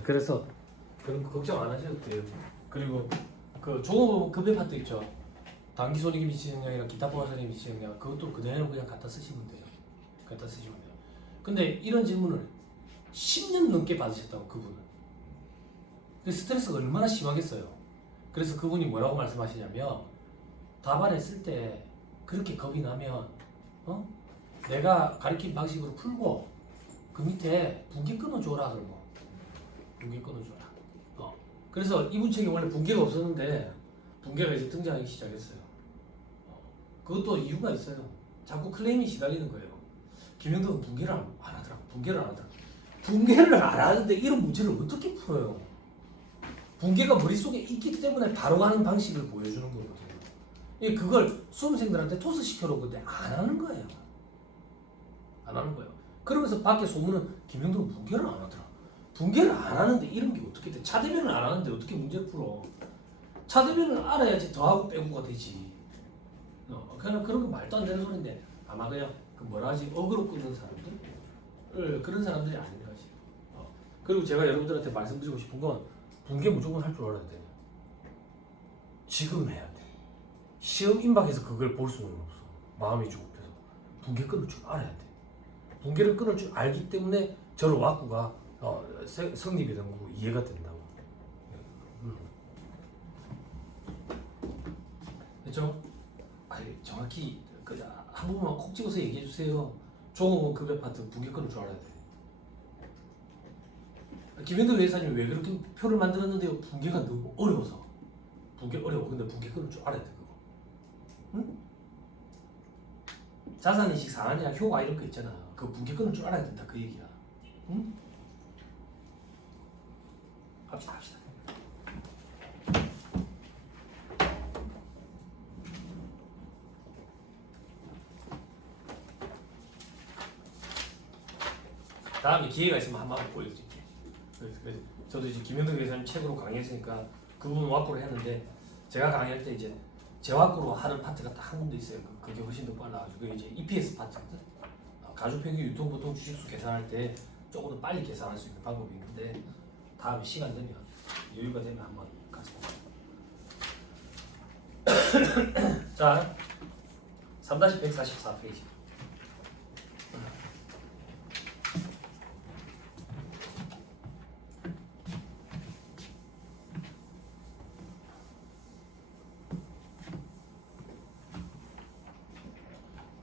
그래서 그런 거 걱정 안 하셔도 돼요. 그리고 그 종업급여 파트 있죠. 당기손익이 미치는 영향이랑 기타 부가세에 미치는 영향, 그것도 그대로 그냥 갖다 쓰시면 돼요. 갖다 쓰시면 돼요. 근데 이런 질문을 10년 넘게 받으셨다고, 그분은. 스트레스가 얼마나 심하겠어요. 그래서 그분이 뭐라고 말씀하시냐면, 답안했을 때 그렇게 겁이 나면 내가 가르친 방식으로 풀고 그 밑에 분기 끊어줘라. 그러고 분기 끊어줘라. 그래서 이분 책에 원래 분기가 없었는데 분기가 이제 등장하기 시작했어요. 그것도 이유가 있어요. 자꾸 클레임이 시달리는 거예요. 김영덕은 분기를 안 하더라고. 분기를 안 하는데 이런 문제를 어떻게 풀어요? 분기가 머릿속에 있기 때문에 바로 가는 방식을 보여주는 거거든요. 그걸 수험생들한테 토스시켜놓고 안 하는 거예요. 안 하는 거예요. 그러면서 밖에 소문은 김영덕은 분기를 안 하더라. 분기를 안 하는데 이런 게 어떻게 돼? 차대변을 안 하는데 어떻게 문제를 풀어? 차대변을 알아야지 더하고 빼고가 되지. 그냥 그런 거 말도 안 되는 소리인데 아마 그냥 그 뭐라 하지? 어그로 끄는 사람들? 그런 사람들이 아닌가 싶어. 그리고 제가 여러분들한테 말씀드리고 싶은 건 분기 무조건 할 줄 알아야 돼. 지금 해야 돼. 시험 임박해서 그걸 볼 수는 없어. 마음이 조급해서. 분기 끊을 줄 알아야 돼. 분기를 끊을 줄 알기 때문에 저를 와꾸가 성립이 된 거고 이해가 된다고. 그렇죠? 아니, 정확히 한 부분만 콕 집어서 얘기해 주세요. 종업원 급여 파트 분기 끊을 줄 알아야 돼. 김현도 회사님 왜 그렇게 표를 만들었는데요? 분기가 너무 어려워서. 분기 어려워. 근데 분기 끊을 줄 알아야 돼 그거. 응? 자산인식 상한이나 효과 이런 거 있잖아. 그 분기 끊을 줄 알아야 된다 그 얘기야. 응? 합시다. 다음에 기회가 있으면 한번 보여드릴게. 그래서 저도 이제 김현덕 회사님 책으로 강의했으니까 그분 와꾸로 했는데 제가 강의할 때 이제 제 와꾸로 하는 파트가 딱 한 군데 있어요. 그게 훨씬 더 빨라가지고 그게 이제 EPS 파트거든. 가주평균 유통보통 주식수 계산할 때 조금 더 빨리 계산할 수 있는 방법이 있는데 다음에 시간 되면 여유가 되면 한번 같이 볼게요. 자, 3-144페이지.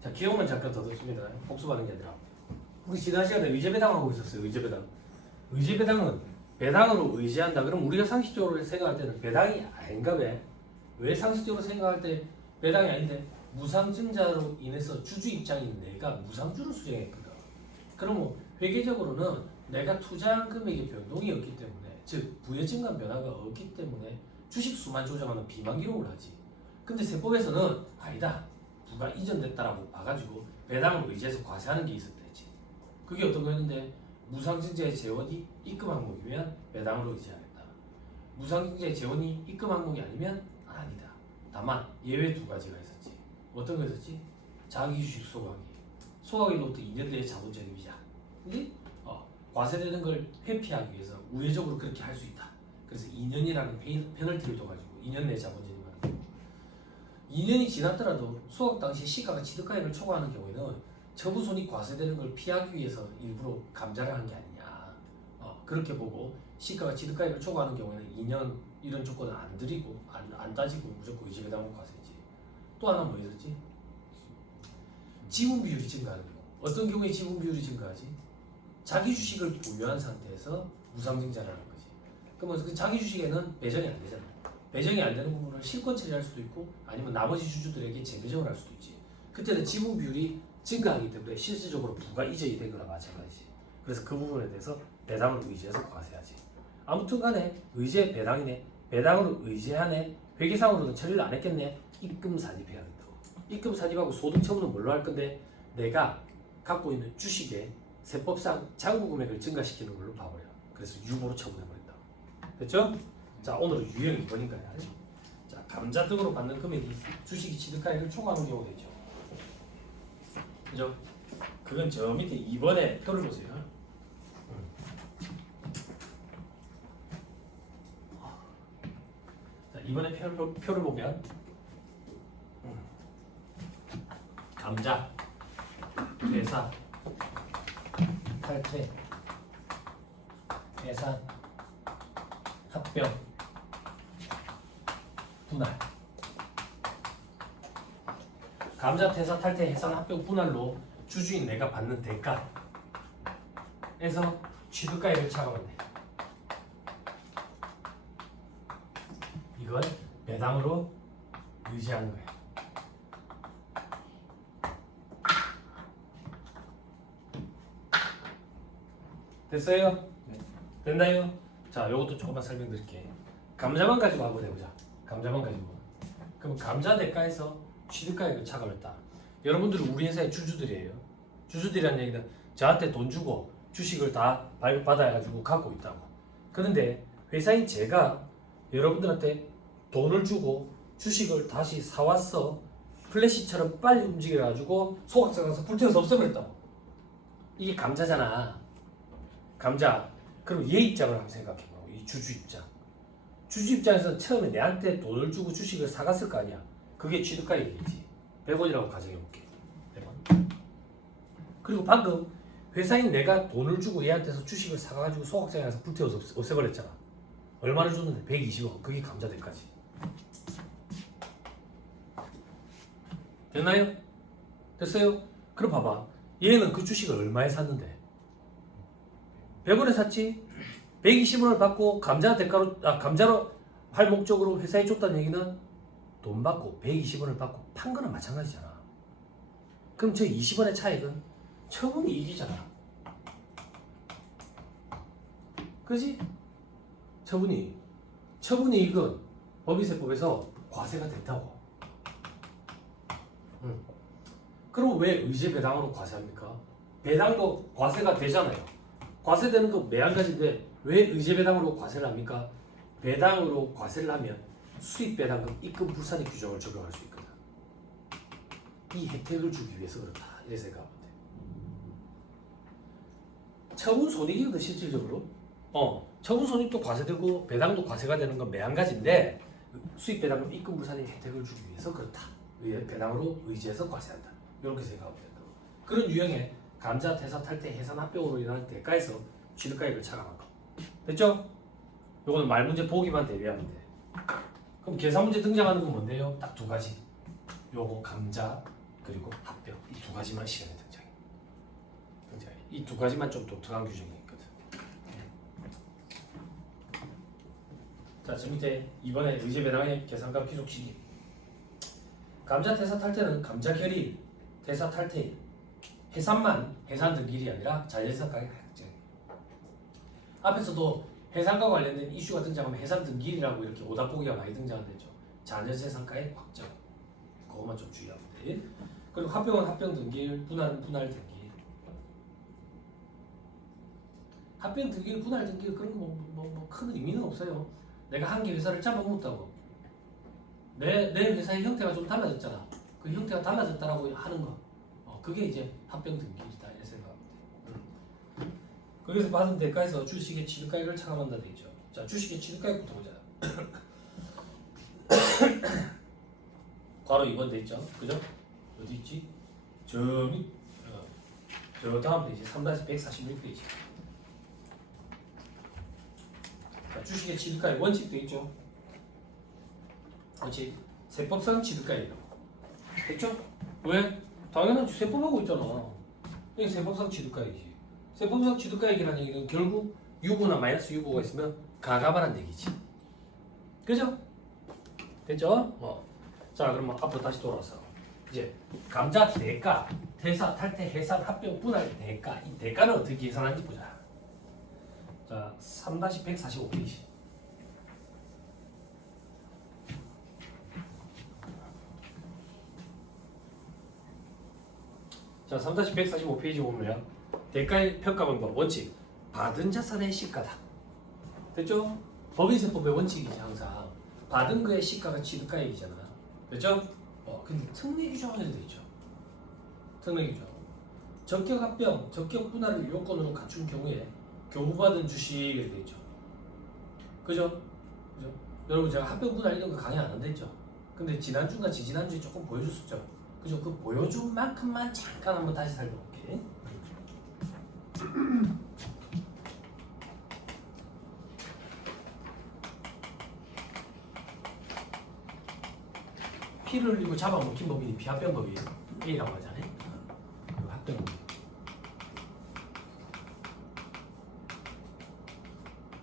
자, 기억만 잠깐 더 듣습니다. 복습하는 게 아니라. 우리 지난 시간에 의제배당 하고 있었어요. 의제배당은 배당으로 의지한다. 그럼 우리가 상식적으로 생각할 때는 배당이 아닌가 봐. 왜 상식적으로 생각할 때 배당이 아닌데 무상증자로 인해서 주주 입장인 내가 무상주를 수령했거든. 그러면 회계적으로는 내가 투자한 금액의 변동이 없기 때문에, 즉 부의 증감 변화가 없기 때문에 주식 수만 조정하는 비만 기록을 하지. 근데 세법에서는 아니다. 부가 이전됐다라고 봐가지고 배당을 의지해서 과세하는 게 있었대지. 그게 어떤 거였는데 무상증자의 재원이 입금 항목이면 배당으로 의지하겠다. 무상증자의 재원이 입금 항목이 아니면 아니다. 다만 예외 두 가지가 있었지. 어떤 거 있었지? 자기주식 소각이. 소각일로부터 2년 내에 자본 적립이자. 근데 과세되는 걸 회피하기 위해서 우회적으로 그렇게 할 수 있다. 그래서 2년이라는 페널티를 둬가지고 2년 내에 자본 적립. 2년이 지났더라도 소각 당시 시가가 취득가액을 초과하는 경우에는 처분손익 과세되는 걸 피하기 위해서 일부러 감자를 한 게 아니냐. 그렇게 보고 시가가 취득가액을 초과하는 경우에는 2년 이런 조건을 안 드리고 안 따지고 무조건 의제배당 과세지. 또 하나 뭐 있었지? 지분 비율이 증가하는 경우. 어떤 경우에 지분 비율이 증가하지? 자기 주식을 보유한 상태에서 무상증자를 하는 거지. 그러면 그 자기 주식에는 배정이 안 되잖아. 배정이 안 되는 부분을 실권 처리할 수도 있고 아니면 나머지 주주들에게 재배정을 할 수도 있지. 그때는 지분 비율이 증가하기 때문에 실질적으로 부가 이전이 된 거나 마찬가지지. 그래서 그 부분에 대해서 배당을 의지해서 과세하지. 아무튼 간에 의제 배당이네. 배당으로 의제하네. 회계상으로는 처리를 안 했겠네. 입금 산입해야 된다고. 입금 산입하고 소득 처분은 뭘로 할 건데 내가 갖고 있는 주식에 세법상 잔고 금액을 증가시키는 걸로 봐버려. 그래서 유보로 처분해버린다. 됐죠? 자, 오늘은 유형 2번인가요? 자, 감자 등으로 받는 금액이 주식이 취득가액을 초과하는 경우가 있죠. 그죠? 그건 저 밑에 2번에 표를 보세요. 이번에 표를 보면 감자, 회사, 탈퇴, 해산, 합병, 분할. 감자, 퇴사, 탈퇴, 해산, 합병, 분할로 주주인 내가 받는 대가에서 취득가액을 차감한대. 이걸 배당으로 의지하는 거야. 됐어요? 네. 됐나요? 자, 요것도 조금만 설명드릴게. 감자만 가지고 한번 해보자. 감자만 가지고. 그럼 감자 대가에서 취득가액을 차감했다. 여러분들은 우리 회사의 주주들이에요. 주주들이라는 얘기는 저한테 돈 주고 주식을 다 발급받아가지고 갖고 있다고. 그런데 회사인 제가 여러분들한테 돈을 주고 주식을 다시 사왔어. 플래시처럼 빨리 움직여가지고 소각장 가서 불태워서 없애버렸다고. 이게 감자잖아. 감자. 그럼 얘 입장을 한번 생각해봐. 이 주주 입장. 주주 입장에서 처음에 내한테 돈을 주고 주식을 사갔을 거 아니야. 그게 취득가액이지. 100원이라고 가정해볼게. 100원. 그리고 방금 회사인 내가 돈을 주고 얘한테서 주식을 사가지고 소각장에 가서 불태워서 없애버렸잖아. 얼마를 줬는데? 120원. 그게 감자 대가지. 됐나요? 됐어요? 그럼 봐봐. 얘는 그 주식을 얼마에 샀는데? 100원에 샀지? 120원을 받고 감자로 할 목적으로 회사에 줬다는 얘기는 돈 받고 120원을 받고 판 거는 마찬가지잖아. 그럼 저 20원의 차익은 처분 이익이잖아. 그지? 처분 이익은 법인세법에서 과세가 됐다고. 그럼 왜 의제 배당으로 과세합니까? 배당도 과세가 되잖아요. 과세되는 거 매한 가지인데 왜 의제 배당으로 과세를 합니까? 배당으로 과세를 하면 수익 배당금 입금 불산입 규정을 적용할 수 있거든. 이 혜택을 주기 위해서 그렇다. 이렇게 생각하면 돼. 처분 손익이거든 실질적으로. 처분 손익도 과세되고 배당도 과세가 되는 건 매한 가지인데 수익 배당금 입금 불산입 혜택을 주기 위해서 그렇다. 배당으로 의지해서 과세한다. 이렇게 생각하면 된다. 그런 유형의 감자, 퇴사, 탈퇴, 해산, 합병으로 인한 대가에서 취득가액을 차감한 거. 됐죠? 요거는 말 문제 보기만 대비하면 돼. 그럼 계산 문제 등장하는 건 뭔데요? 딱 두 가지. 요거 감자 그리고 합병 이 두 가지만 시간에 등장해. 이 두 가지만 좀 독특한 규정이 있거든. 자, 저 밑에 이번에 의제 배당의 계산값 기록 시기. 감자, 퇴사, 탈퇴는 감자 결의, 퇴사, 탈퇴, 해산만 해산 등기일이 아니라 자연재산 가격 확정. 앞에서도 해산과 관련된 이슈가 등장하면 해산 등기일이라고 이렇게 오답보기가 많이 등장한댔죠. 자연재산가액 확정. 그것만 좀 주의하면 돼. 그리고 합병은 합병 등기일, 분할은 분할 등기일. 합병 등기일, 분할 등기일 그런 거 큰 의미는 없어요. 내가 한 개 회사를 잡아먹었다고. 내 회사의 형태가 좀 달라졌잖아. 그 형태가 달라졌다라고 하는 거. 그게 이제 합병 등기일이다. 이렇게 생각하면 돼. 거기서 받은 대가에서 주식의 취득가액을 차감한다 돼 있죠. 자, 주식의 취득가액부터 보자. 괄호 2번 돼 있죠. 그죠? 어디 있지? 저 다음 페이지 3-141페이지. 자, 주식의 취득가액 원칙 돼 있죠. 원칙 세법상 취득가액이라고. 됐죠? 왜? 당연하지. 세법하고 있잖아. 이게 세법상 취득가액이지. 세법상 취득가액이라는 얘기는 결국 유보나 마이너스 유보가 있으면 가감하라는 얘기지. 그죠? 됐죠? 자, 그러면 앞으로 다시 돌아와서 이제 감자 대가, 퇴사, 탈퇴, 해산, 합병, 분할 대가. 이 대가는 어떻게 계산하는지 보자. 자, 3-145페이지. 자, 3-145페이지 보면 대가의 평가 방법 원칙 받은 자산의 시가다. 됐죠? 법인세법의 원칙이지 항상. 받은 거의 시가가 취득가액이잖아. 됐죠? 근데 특례 규정이 돼 있죠. 특례 규정. 적격 합병, 적격 분할을 요건으로 갖춘 경우에 교부받은 주식 이렇게 돼 있죠. 그죠? 여러분 제가 합병 분할 이런 거 강의 안 한다 했죠. 근데 지난주인가 지지난주에 조금 보여줬었죠. 그죠? 그 보여준 만큼만 잠깐 한번 다시 살펴볼게. 피를 흘리고 잡아먹힌 법인이 비합병법이에요. A라고 하잖아요. 그리고 합병법.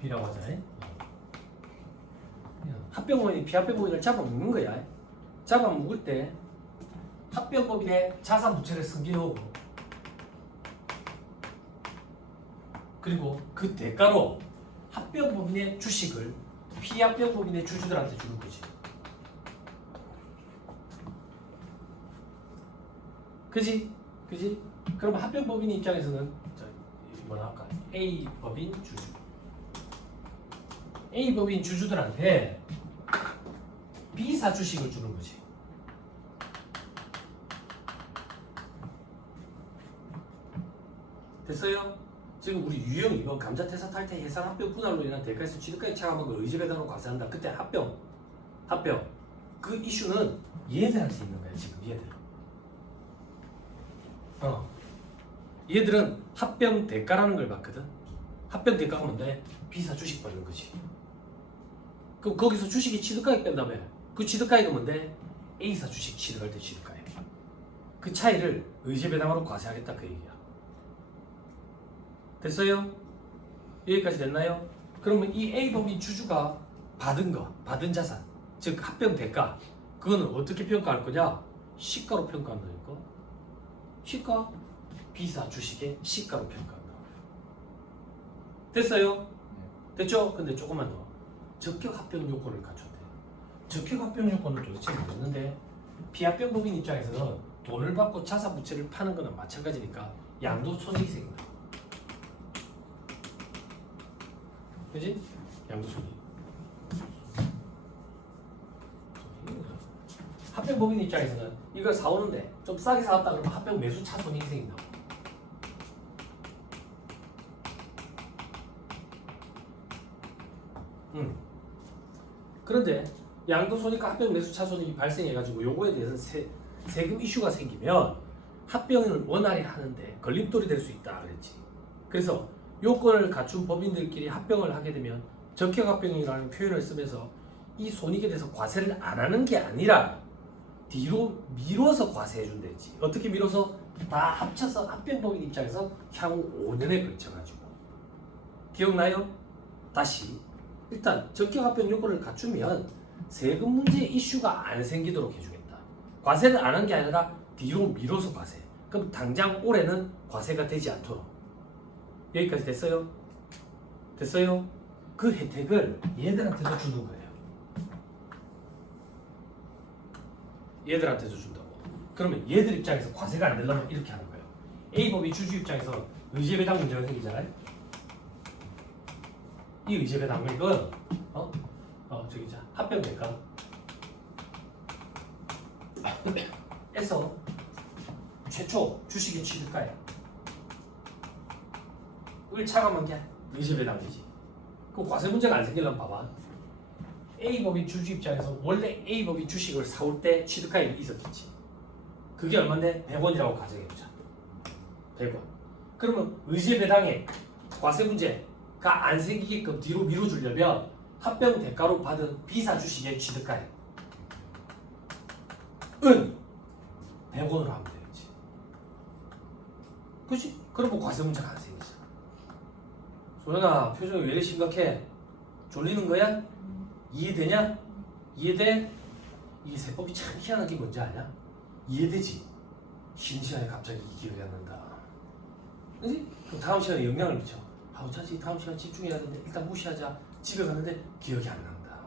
B라고 하잖아요. 합병법인이 비합병법인을 잡아먹는 거야. 잡아먹을 때 합병법인의 자산부채를 승계하고 그리고 그 대가로 합병법인의 주식을 피합병법인의 주주들한테 주는 거지. 그지? 그지? 그럼 합병법인 입장에서는 뭐라 할까? A법인 주주. A법인 주주들한테 B사 주식을 주는 거지. 됐어요? 지금 우리 유형 이거 감자퇴사 탈퇴 해산 합병 분할로 인한 대가에서 취득가액 차감한 걸 의제배당으로 과세한다. 그때 합병 그 이슈는 얘들한테 있는 거야 지금 얘들. 얘들은 합병 대가라는 걸 받거든. 합병 대가가 뭔데? B사 주식 받는 거지. 그럼 거기서 주식이 취득가액 뺀다며. 그 취득가액은 뭔데? A사 주식 취득할 때 취득가액. 그 차이를 의제배당으로 과세하겠다 그 얘기야. 됐어요? 여기까지 됐나요? 그러면 이 A법인 주주가 받은 자산, 즉 합병 대가, 그거는 어떻게 평가할 거냐? 시가로 평가한다니까. 시가, B사 주식의 시가로 평가한다. 됐어요? 됐죠? 근데 조금만 더. 적격 합병 요건을 갖췄대. 적격 합병 요건은 도대체 뭐였는데? 비합병법인 입장에서는 돈을 받고 자산 부채를 파는 거는 마찬가지니까 양도손익이 생긴다. 그지? 양도손익. 합병법인 입장에서는 이걸 사오는데 좀 싸게 사왔다 그러면 합병 매수 차손익이 생긴다고. 그런데 양도손익과 합병 매수 차손익이 발생해가지고 요거에 대해서 세금 이슈가 생기면 합병을 원활히 하는데 걸림돌이 될 수 있다 그랬지. 그래서 요건을 갖춘 법인들끼리 합병을 하게 되면 적격합병이라는 표현을 쓰면서 이 손익에 대해서 과세를 안 하는 게 아니라 뒤로 미뤄서 과세해준댔지. 어떻게 미뤄서? 다 합쳐서 합병법인 입장에서 향후 5년에 걸쳐가지고. 기억나요? 다시 일단 적격합병 요건을 갖추면 세금 문제 이슈가 안 생기도록 해주겠다. 과세를 안 한 게 아니라 뒤로 미뤄서 과세. 그럼 당장 올해는 과세가 되지 않도록. 여기까지 됐어요? 됐어요? 그 혜택을 얘들한테도 주는 거예요. 얘들한테도 준다고. 그러면 얘들 입장에서 과세가 안 되려면 이렇게 하는 거예요. A법이 주주 입장에서 의제배당 문제가 생기잖아요. 이 의제배당은 저기 자 합병 대가 에서 최초 주식의 취득가액 을 차감한 게 의제배당이지. 그럼 과세 문제가 안 생기려면 봐봐. A법인 주주 입장에서 원래 A법인 주식을 사올 때 취득가액이 있었겠지. 그게 얼마인데? 100원이라고 가정해보자. 100원. 그러면 의제배당에 과세 문제가 안 생기게끔 뒤로 미뤄주려면 합병 대가로 받은 B사 주식의 취득가액 은 100원으로 하면 되겠지. 그치? 그러면 과세 문제가 안 생기잖아. 소연아, 표정이 왜 이렇게 심각해? 졸리는 거야? 이해되냐? 이해돼? 이게 세법이 참 희한한 게 뭔지 아냐? 이해되지? 쉬는 시간에 갑자기 기억이 안 난다. 그치? 그럼 다음 시간에 영향을 미쳐. 어쩌지? 다음 시간 집중해야 되는데 일단 무시하자. 집에 갔는데 기억이 안 난다.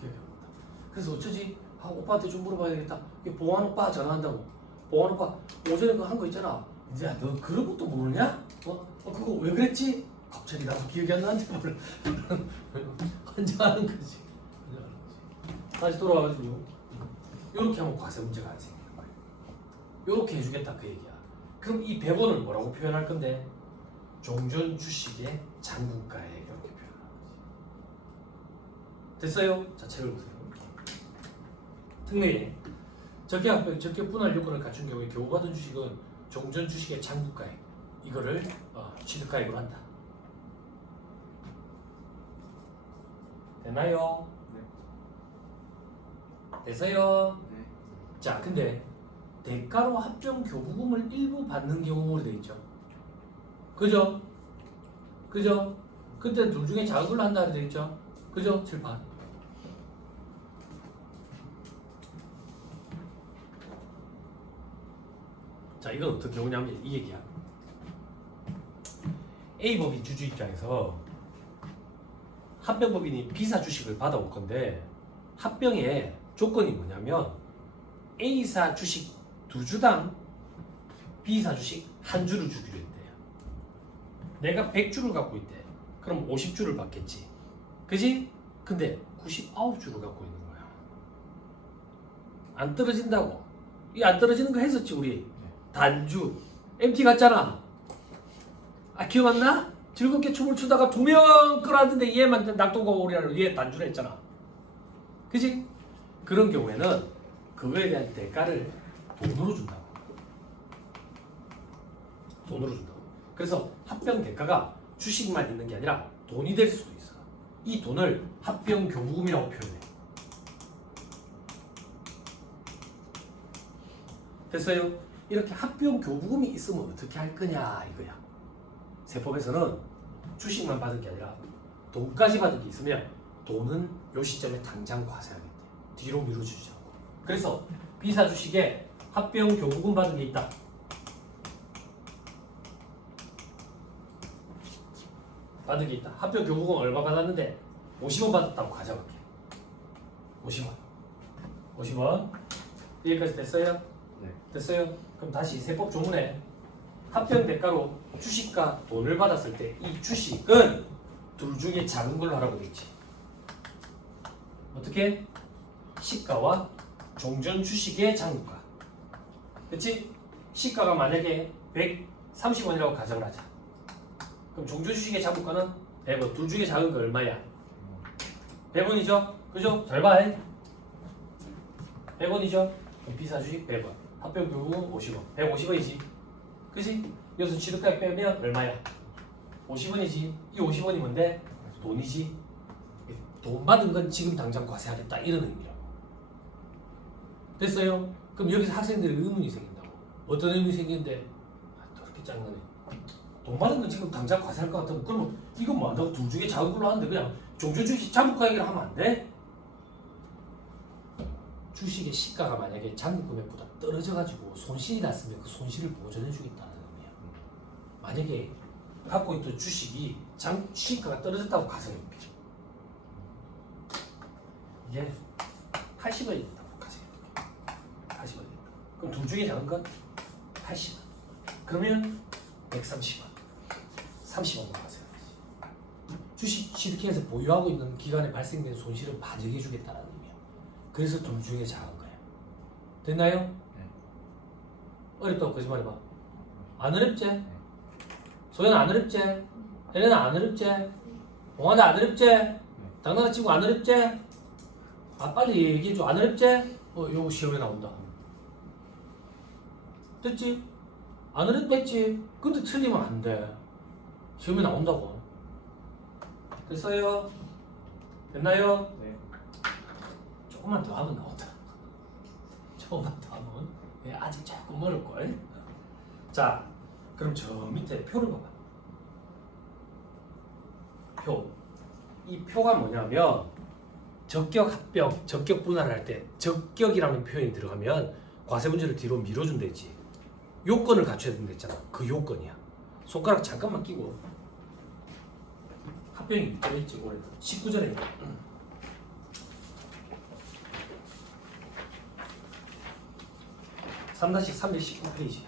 기억이 안 난다. 그래서 어쩌지? 오빠한테 좀 물어봐야 되겠다. 보안 오빠 전화한다고. 보안 오빠 오전에 그거 한 거 있잖아. 야, 너 그런 것도 모르냐? 그거 왜 그랬지? 갑자기 나도 기억이 안 나는데 말을 환장하는 거지. 다시 돌아와가지고 이렇게 하면 과세 문제가 안 생기는 거야. 이렇게 해주겠다 그 얘기야. 그럼 이 100원을 뭐라고 표현할 건데? 종전 주식의 잔금가액 이렇게 표현하는 거지. 됐어요? 자, 책을 보세요. 특례 적격 분할 요건을 갖춘 경우에 교부받은 주식은 종전 주식의 장부가액 이거를 취득가액으로 한다. 되나요? 네. 됐어요? 네. 자, 근데 대가로 합병 교부금을 일부 받는 경우로 돼 있죠. 그죠? 그죠? 그때 둘 중에 작은 걸로 한다 돼 있죠. 그죠? 칠판. 자, 이건 어떻게 오냐면 이 얘기야. A법인 주주 입장에서 합병법인이 B사 주식을 받아올 건데 합병의 조건이 뭐냐면 A사 주식 2주당 B사 주식 1주를 주기로 했대요. 내가 100주를 갖고 있대. 그럼 50주를 받겠지. 그지? 근데 99주를 갖고 있는 거야. 안 떨어진다고. 이 안 떨어지는 거 했었지 우리. 단주. MT 갔잖아. 아, 기억 안 나? 즐겁게 춤을 추다가 2명 끌어왔는데 얘만 낙동강 오리라고 얘 단주를 했잖아. 그지? 그런 경우에는 그거에 대한 대가를 돈으로 준다고. 돈으로 준다고. 그래서 합병 대가가 주식만 있는 게 아니라 돈이 될 수도 있어. 이 돈을 합병 교부금이라고 표현해. 됐어요? 이렇게 합병 교부금이 있으면 어떻게 할 거냐 이거야. 세법에서는 주식만 받은 게 아니라 돈까지 받은 게 있으면 돈은 요 시점에 당장 과세하겠대. 뒤로 미뤄주지 않고. 그래서 B사 주식에 합병 교부금 받은 게 있다. 받은 게 있다. 합병 교부금 얼마 받았는데 50원 받았다고 가져갈게. 50원. 50원. 여기까지 됐어요? 네. 됐어요? 그럼 다시 세법 조문에 합병 대가로 주식과 돈을 받았을 때 이 주식은 둘 중에 작은 걸로 하라고 돼 있지. 어떻게? 시가와 종전 주식의 장부가. 그렇지? 시가가 만약에 130원이라고 가정을 하자. 그럼 종전 주식의 장부가는 100원. 둘 중에 작은 거 얼마야? 100원이죠? 그죠? 잘 봐. 100원이죠? B사 주식 100원. 합병 교부금 50원. 150원이지. 그지? 여기서 취득가액 빼면 얼마야? 50원이지. 이 50원이 뭔데? 돈이지. 돈 받은 건 지금 당장 과세하겠다 이런 의미라고. 됐어요? 그럼 여기서 학생들이 의문이 생긴다고. 어떤 의문이 생기는데 또 이렇게 짱나네. 돈 받은 건 지금 당장 과세할 것 같으면 그러면 이건 뭐 한다고? 둘 중에 작은 걸로 하는데 그냥 종전주식 장부가액이라 하면 안 돼? 주식의 시가가 만약에 장부금액보다 떨어져가지고 손실이 났으면 그 손실을 보전해주겠다는 의미야. 만약에 갖고 있던 주식이 시가가 떨어졌다고 가정해볼게. 이게 80원이었다고 가정해볼게. 80원이었다. 그럼 둘 중에 작은 건 80원. 그러면 130원. 30원만 가세요. 주식 취득해서 보유하고 있는 기간에 발생된 손실을 반영해주겠다는 의미야. 그래서 둘 중에 작은 거야. 됐나요? 네. 어렵다고 거짓말해봐. 안 어렵지? 소연아 안 어렵지? 헬레나 안 어렵지? 동환아 안 어렵지? 당나라 친구 안 어렵지? 아 빨리 얘기해줘. 안 어렵지? 요거 시험에 나온다. 됐지? 안 어렵겠지? 근데 틀리면 안 돼. 시험에 나온다고. 됐어요? 됐나요? 네. 조금만 더 하면 나온다. 조금만 더 하면 아직 조금 멀을걸. 자, 그럼 저 밑에 표를 봐봐. 표. 이 표가 뭐냐면 적격 합병, 적격 분할을 할 때 적격이라는 표현이 들어가면 과세 문제를 뒤로 밀어준댔지. 요건을 갖춰야 된다 했잖아. 그 요건이야. 손가락 잠깐만 끼고. 합병이 몇 절에 있지 올해? 19절에 있다. 3-319페이지.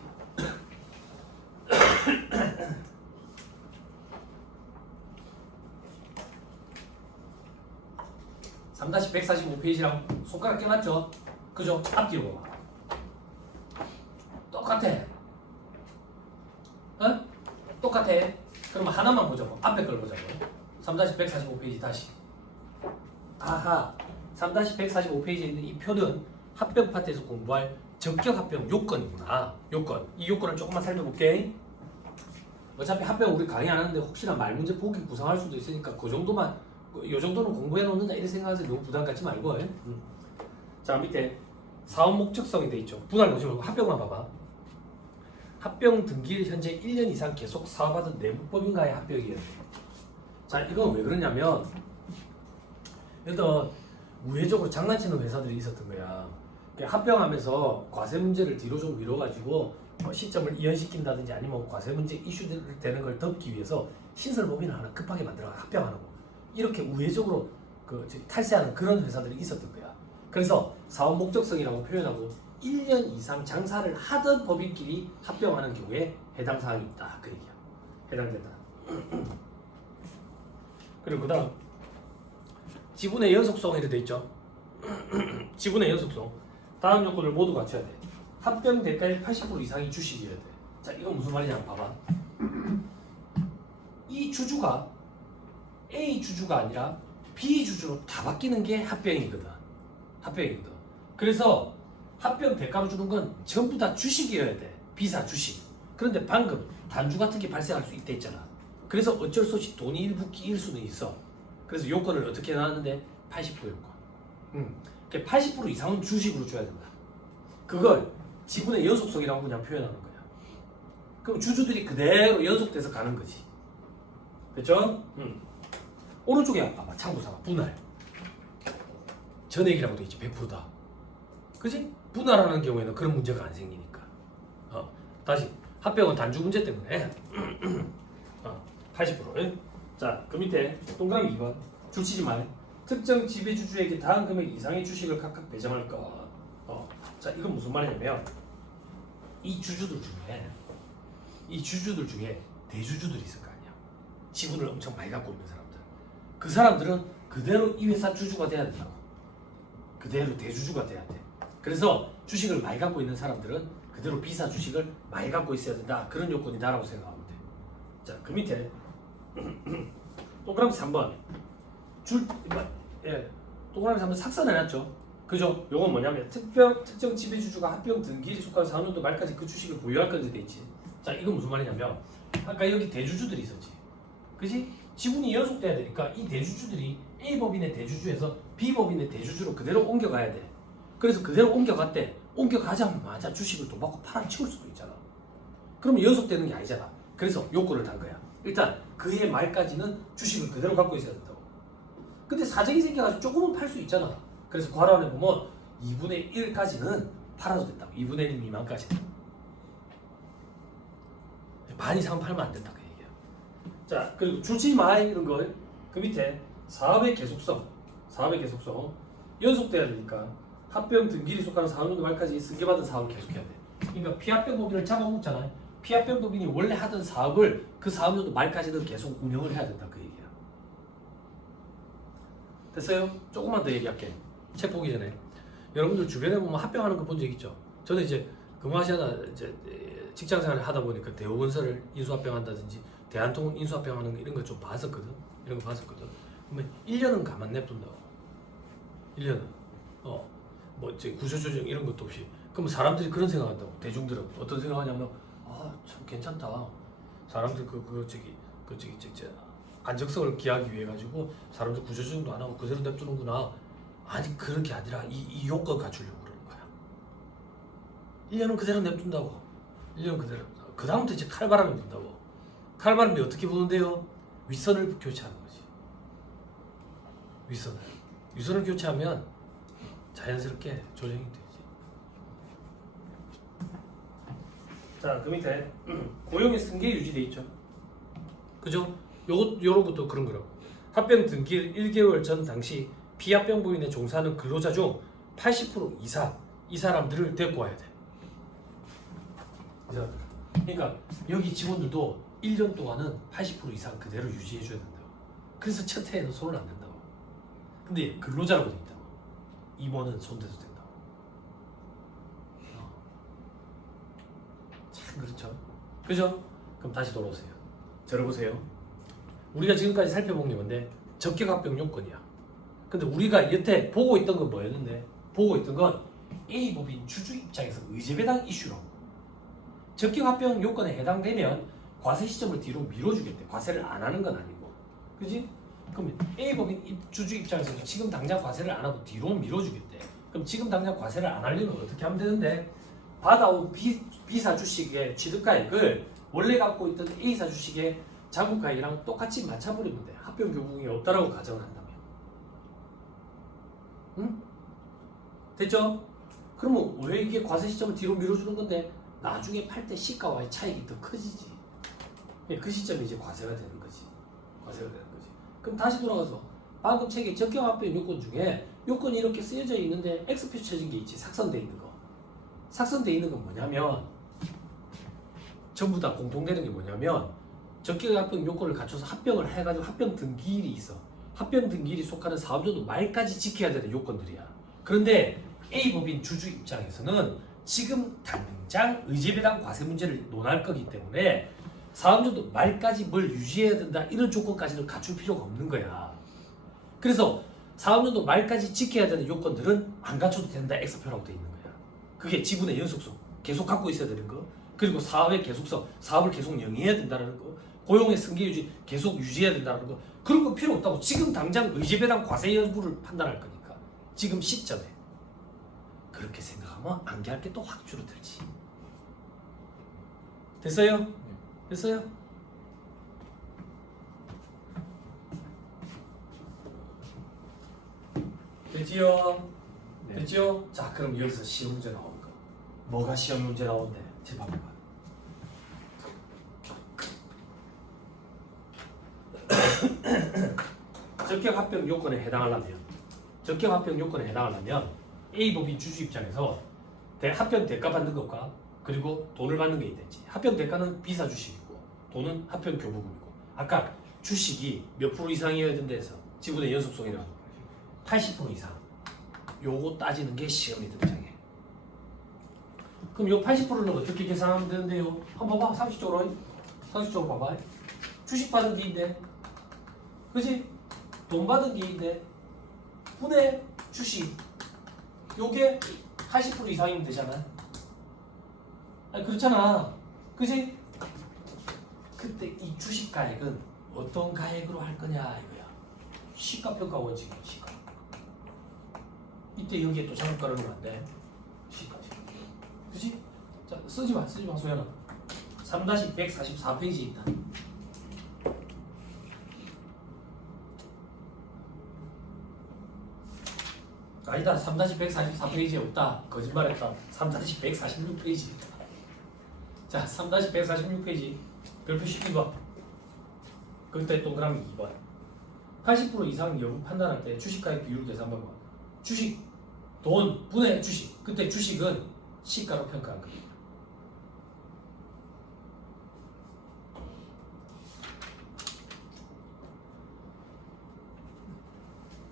3-145페이지랑 손가락 껴놨죠? 그죠? 앞뒤로 봐봐. 똑같아. 어? 똑같아. 그럼 하나만 보자고. 앞에 걸 보자고. 3-145페이지 다시. 아하 3-145페이지에 있는 이 표는 합병 파트에서 공부할 적격 합병 요건이구나. 요건. 이 요건을 조금만 살펴볼게. 어차피 합병 우리 강의 안 하는데 혹시나 말문제 보기 구상할 수도 있으니까 그 정도만 요 정도는 공부해 놓는다 이렇게 생각해서 너무 부담 갖지 말고. 자 밑에 사업 목적성이 돼 있죠. 분할 보지 말고 합병만 봐봐. 합병 등기를 현재 1년 이상 계속 사업하던 내부법인과의 합병이에요. 자 이건 왜 그러냐면 일단 우회적으로 장난치는 회사들이 있었던 거야. 합병하면서 과세 문제를 뒤로 좀 미뤄가지고 시점을 이연시킨다든지 아니면 과세 문제 이슈될 되는 걸 덮기 위해서 신설법인을 하나 급하게 만들어 합병하는 거. 이렇게 우회적으로 탈세하는 그런 회사들이 있었던 거야. 그래서 사업 목적성이라고 표현하고 1년 이상 장사를 하던 법인끼리 합병하는 경우에 해당 사항이 있다. 그 얘기야. 해당된다. 그리고 그 다음 지분의 연속성 이렇게 돼 있죠. 지분의 연속성. 다음 요건을 모두 갖춰야 돼. 합병 대가의 80% 이상이 주식이어야 돼. 자, 이건 무슨 말이냐 봐봐. 이 주주가 A 주주가 아니라 B 주주로 다 바뀌는 게 합병이거든. 합병이거든. 그래서 합병 대가로 주는 건 전부 다 주식이어야 돼. 비사 주식. 그런데 방금 단주 같은 게 발생할 수 있다 했잖아. 그래서 어쩔 수 없이 돈이 일부 끼일 수는 있어. 그래서 요건을 어떻게 나왔는데 80% 요건. 80% 이상은 주식으로 줘야 된다. 그걸 지분의 연속성이라고 그냥 표현하는 거야. 그럼 주주들이 그대로 연속돼서 가는 거지. 됐죠? 오른쪽에 봐봐. 참고사가 분할. 전액이라고 돼 있지. 100%다. 그지? 분할하는 경우에는 그런 문제가 안 생기니까. 다시 합병은 단주 문제 때문에 80%. 자, 그 밑에 동그라미 2번. 줄치지 말. 특정 지배주주에게 다음 금액 이상의 주식을 각각 배정할 것. 자, 이건 무슨 말이냐면 이 주주들 중에 대주주들이 있을 거 아니야. 지분을 엄청 많이 갖고 있는 사람들. 그 사람들은 그대로 이 회사 주주가 돼야 된다고. 그대로 대주주가 돼야 돼. 그래서 주식을 많이 갖고 있는 사람들은 그대로 비사 주식을 많이 갖고 있어야 된다. 그런 요건이다라고 생각하면 돼. 자, 그 밑에 동그라미 3번. 동그라미 3번 삭선해놨죠. 그죠? 요건 뭐냐면 특정 지배주주가 합병 등기일에 속하는 4년도 말까지 그 주식을 보유할 건지 돼 있지. 자, 이건 무슨 말이냐면 아까 여기 대주주들이 있었지. 그지? 지분이 연속돼야 되니까 이 대주주들이 A 법인의 대주주에서 B 법인의 대주주로 그대로 옮겨가야 돼. 그래서 그대로 옮겨갔대. 옮겨가자마자 주식을 돈 받고 팔아치울 수도 있잖아. 그러면 연속되는 게 아니잖아. 그래서 요건을 단 거야. 일단 그해 말까지는 주식을 그대로 갖고 있어야 된다고. 근데 사정이 생겨가지고 조금은 팔 수 있잖아. 그래서 과란에 보면 2분의 1까지는 팔아도 된다고. 2분의 1 미만까지는. 반 이상 팔면 안 된다 그 얘기야. 자, 그리고 줄치지 마 이런 거. 그 밑에 사업의 계속성. 연속돼야 되니까 합병 등기일에 속하는 4년도 말까지 승계받은 사업을 계속해야 돼. 그러니까 피합병 법인을 잡아먹잖아요. 피합병 법인이 원래 하던 사업을 그 4년도 말까지는 계속 운영을 해야 된다 그 얘기야. 됐어요? 조금만 더 얘기할게. 책 보기 전에 여러분들 주변에 보면 합병하는 거 본 적 있죠? 저는 이제 근무하시다 이제 직장생활을 하다 보니까 대우건설을 인수합병한다든지 대한통운 인수합병하는 거 이런 거 좀 봤었거든. 그러면 1년은 가만 냅둔다고. 1년은 뭐 이제 구조조정 이런 것도 없이. 그럼 사람들이 그런 생각한다고. 대중들은 어떤 생각하냐면 참 괜찮다. 사람들 안정성을 기하기 위해 가지고 사람들 구조조정도 안 하고 그대로 냅두는구나. 아니 그런 게 아니라 이 요건 갖추려고 그러는 거야. 1년은 그대로 냅둔다고. 1년은 그대로 냅둔다고. 그 다음부터 이제 칼바람이 분다고. 칼바람이 어떻게 부는데요? 윗선을 교체하는 거지. 윗선을 교체하면 자연스럽게 조정이 되지. 자, 그 밑에 고용의 승계 유지돼 있죠. 그죠? 요런 것도 그런 거라고. 합병 등기 1개월 전 당시 비합병 법인에 종사하는 근로자 중 80% 이상 이 사람들을 데리고 와야 돼. 이 사람들. 그러니까 여기 직원들도 1년 동안은 80% 이상 그대로 유지해줘야 된다고. 그래서 첫 해에는 손을 안 댄다고. 근데 근로자라고 돼 있다고. 임원은 손대도 된다고. 참 그렇죠. 그죠? 그럼 다시 돌아오세요. 들어보세요. 우리가 지금까지 살펴본 게 뭔데? 적격합병 요건이야. 근데 우리가 여태 보고 있던 건 뭐였는데? 보고 있던 건 A법인 주주 입장에서 의제배당 이슈로 적격합병 요건에 해당되면 과세 시점을 뒤로 밀어주겠대. 과세를 안 하는 건 아니고, 그지? 그러면 A법인 주주 입장에서 지금 당장 과세를 안 하고 뒤로 밀어주겠대. 그럼 지금 당장 과세를 안 하려면 어떻게 하면 되는데? 받아온 B사 주식의 취득가액을 원래 갖고 있던 A사 주식의 자국가액이랑 똑같이 맞춰버리면 돼. 합병 교부금이 없다라고 가정을 한다면. 응? 됐죠? 그러면 왜 이게 과세 시점을 뒤로 밀어주는 건데 나중에 팔 때 시가와의 차익이 더 커지지. 그 시점이 이제 과세가 되는 거지. 과세가 되는 거지. 그럼 다시 돌아가서 방금 책에 적격합병 요건 중에 요건이 이렇게 쓰여져 있는데 X표 쳐진 게 있지. 삭선돼 있는 거. 삭선돼 있는 건 뭐냐면 전부 다 공통되는 게 뭐냐면 적격합병 요건을 갖춰서 합병을 해가지고 합병 등기일이 있어. 합병 등기일이 속하는 사업주도 말까지 지켜야 되는 요건들이야. 그런데 A법인 주주 입장에서는 지금 당장 의제배당 과세 문제를 논할 거기 때문에 사업주도 말까지 뭘 유지해야 된다 이런 조건까지는 갖출 필요가 없는 거야. 그래서 사업주도 말까지 지켜야 되는 요건들은 안 갖춰도 된다 X표라고 돼 있는 거야. 그게 지분의 연속성 계속 갖고 있어야 되는 거, 그리고 사업의 계속성, 사업을 계속 영위해야 된다는 거, 고용의 승계 유지 계속 유지해야 된다는 거, 그런 거 필요 없다고. 지금 당장 의제배당 과세 여부를 판단할 거니까 지금 시점에 그렇게 생각하면 암기할 게 또 확 줄어들지. 됐어요? 됐어요? 됐지요? 네. 됐지요? 자, 그럼 여기서 시험 문제 나오는 거. 뭐가 시험 문제 나오는데? 제발 봐봐. 적격합병 요건에 해당하려면 A법인 주주 입장에서 합병 대가 받는 것과 그리고 돈을 받는 게 있든지, 합병 대가는 B사 주식이고 돈은 합병 교부금이고, 아까 주식이 몇 프로 이상이어야 된다 해서 지분의 연속성이라고 80% 이상, 요거 따지는 게 시험이 등장해. 그럼 요 80%는 어떻게 계산하면 되는데요? 한번 봐봐. 상식적으로 봐봐. 주식 받은 게인데, 그지? 돈 받은 게인데 분의 주식, 요게 80% 이상이면 되잖아. 아니, 그렇잖아. 그지? 그때 이 주식 가액은 어떤 가액으로 할 거냐 이거야. 시가평가 원칙이야. 시가. 이때 여기에 또 자국가를 넣으면 안 돼. 시까지. 그지? 자, 쓰지 마 소연아. 3-144페이지 있다. 아니다. 3-144페이지에 없다. 거짓말했다. 3-146페이지 있다. 자, 3-146페이지 별표 12번. 그때 동그라미 2번. 80% 이상 여부 판단할 때 주식가액 비율 계산 방법. 주식, 돈, 분의 주식. 그때 주식은 시가로 평가한 겁니다.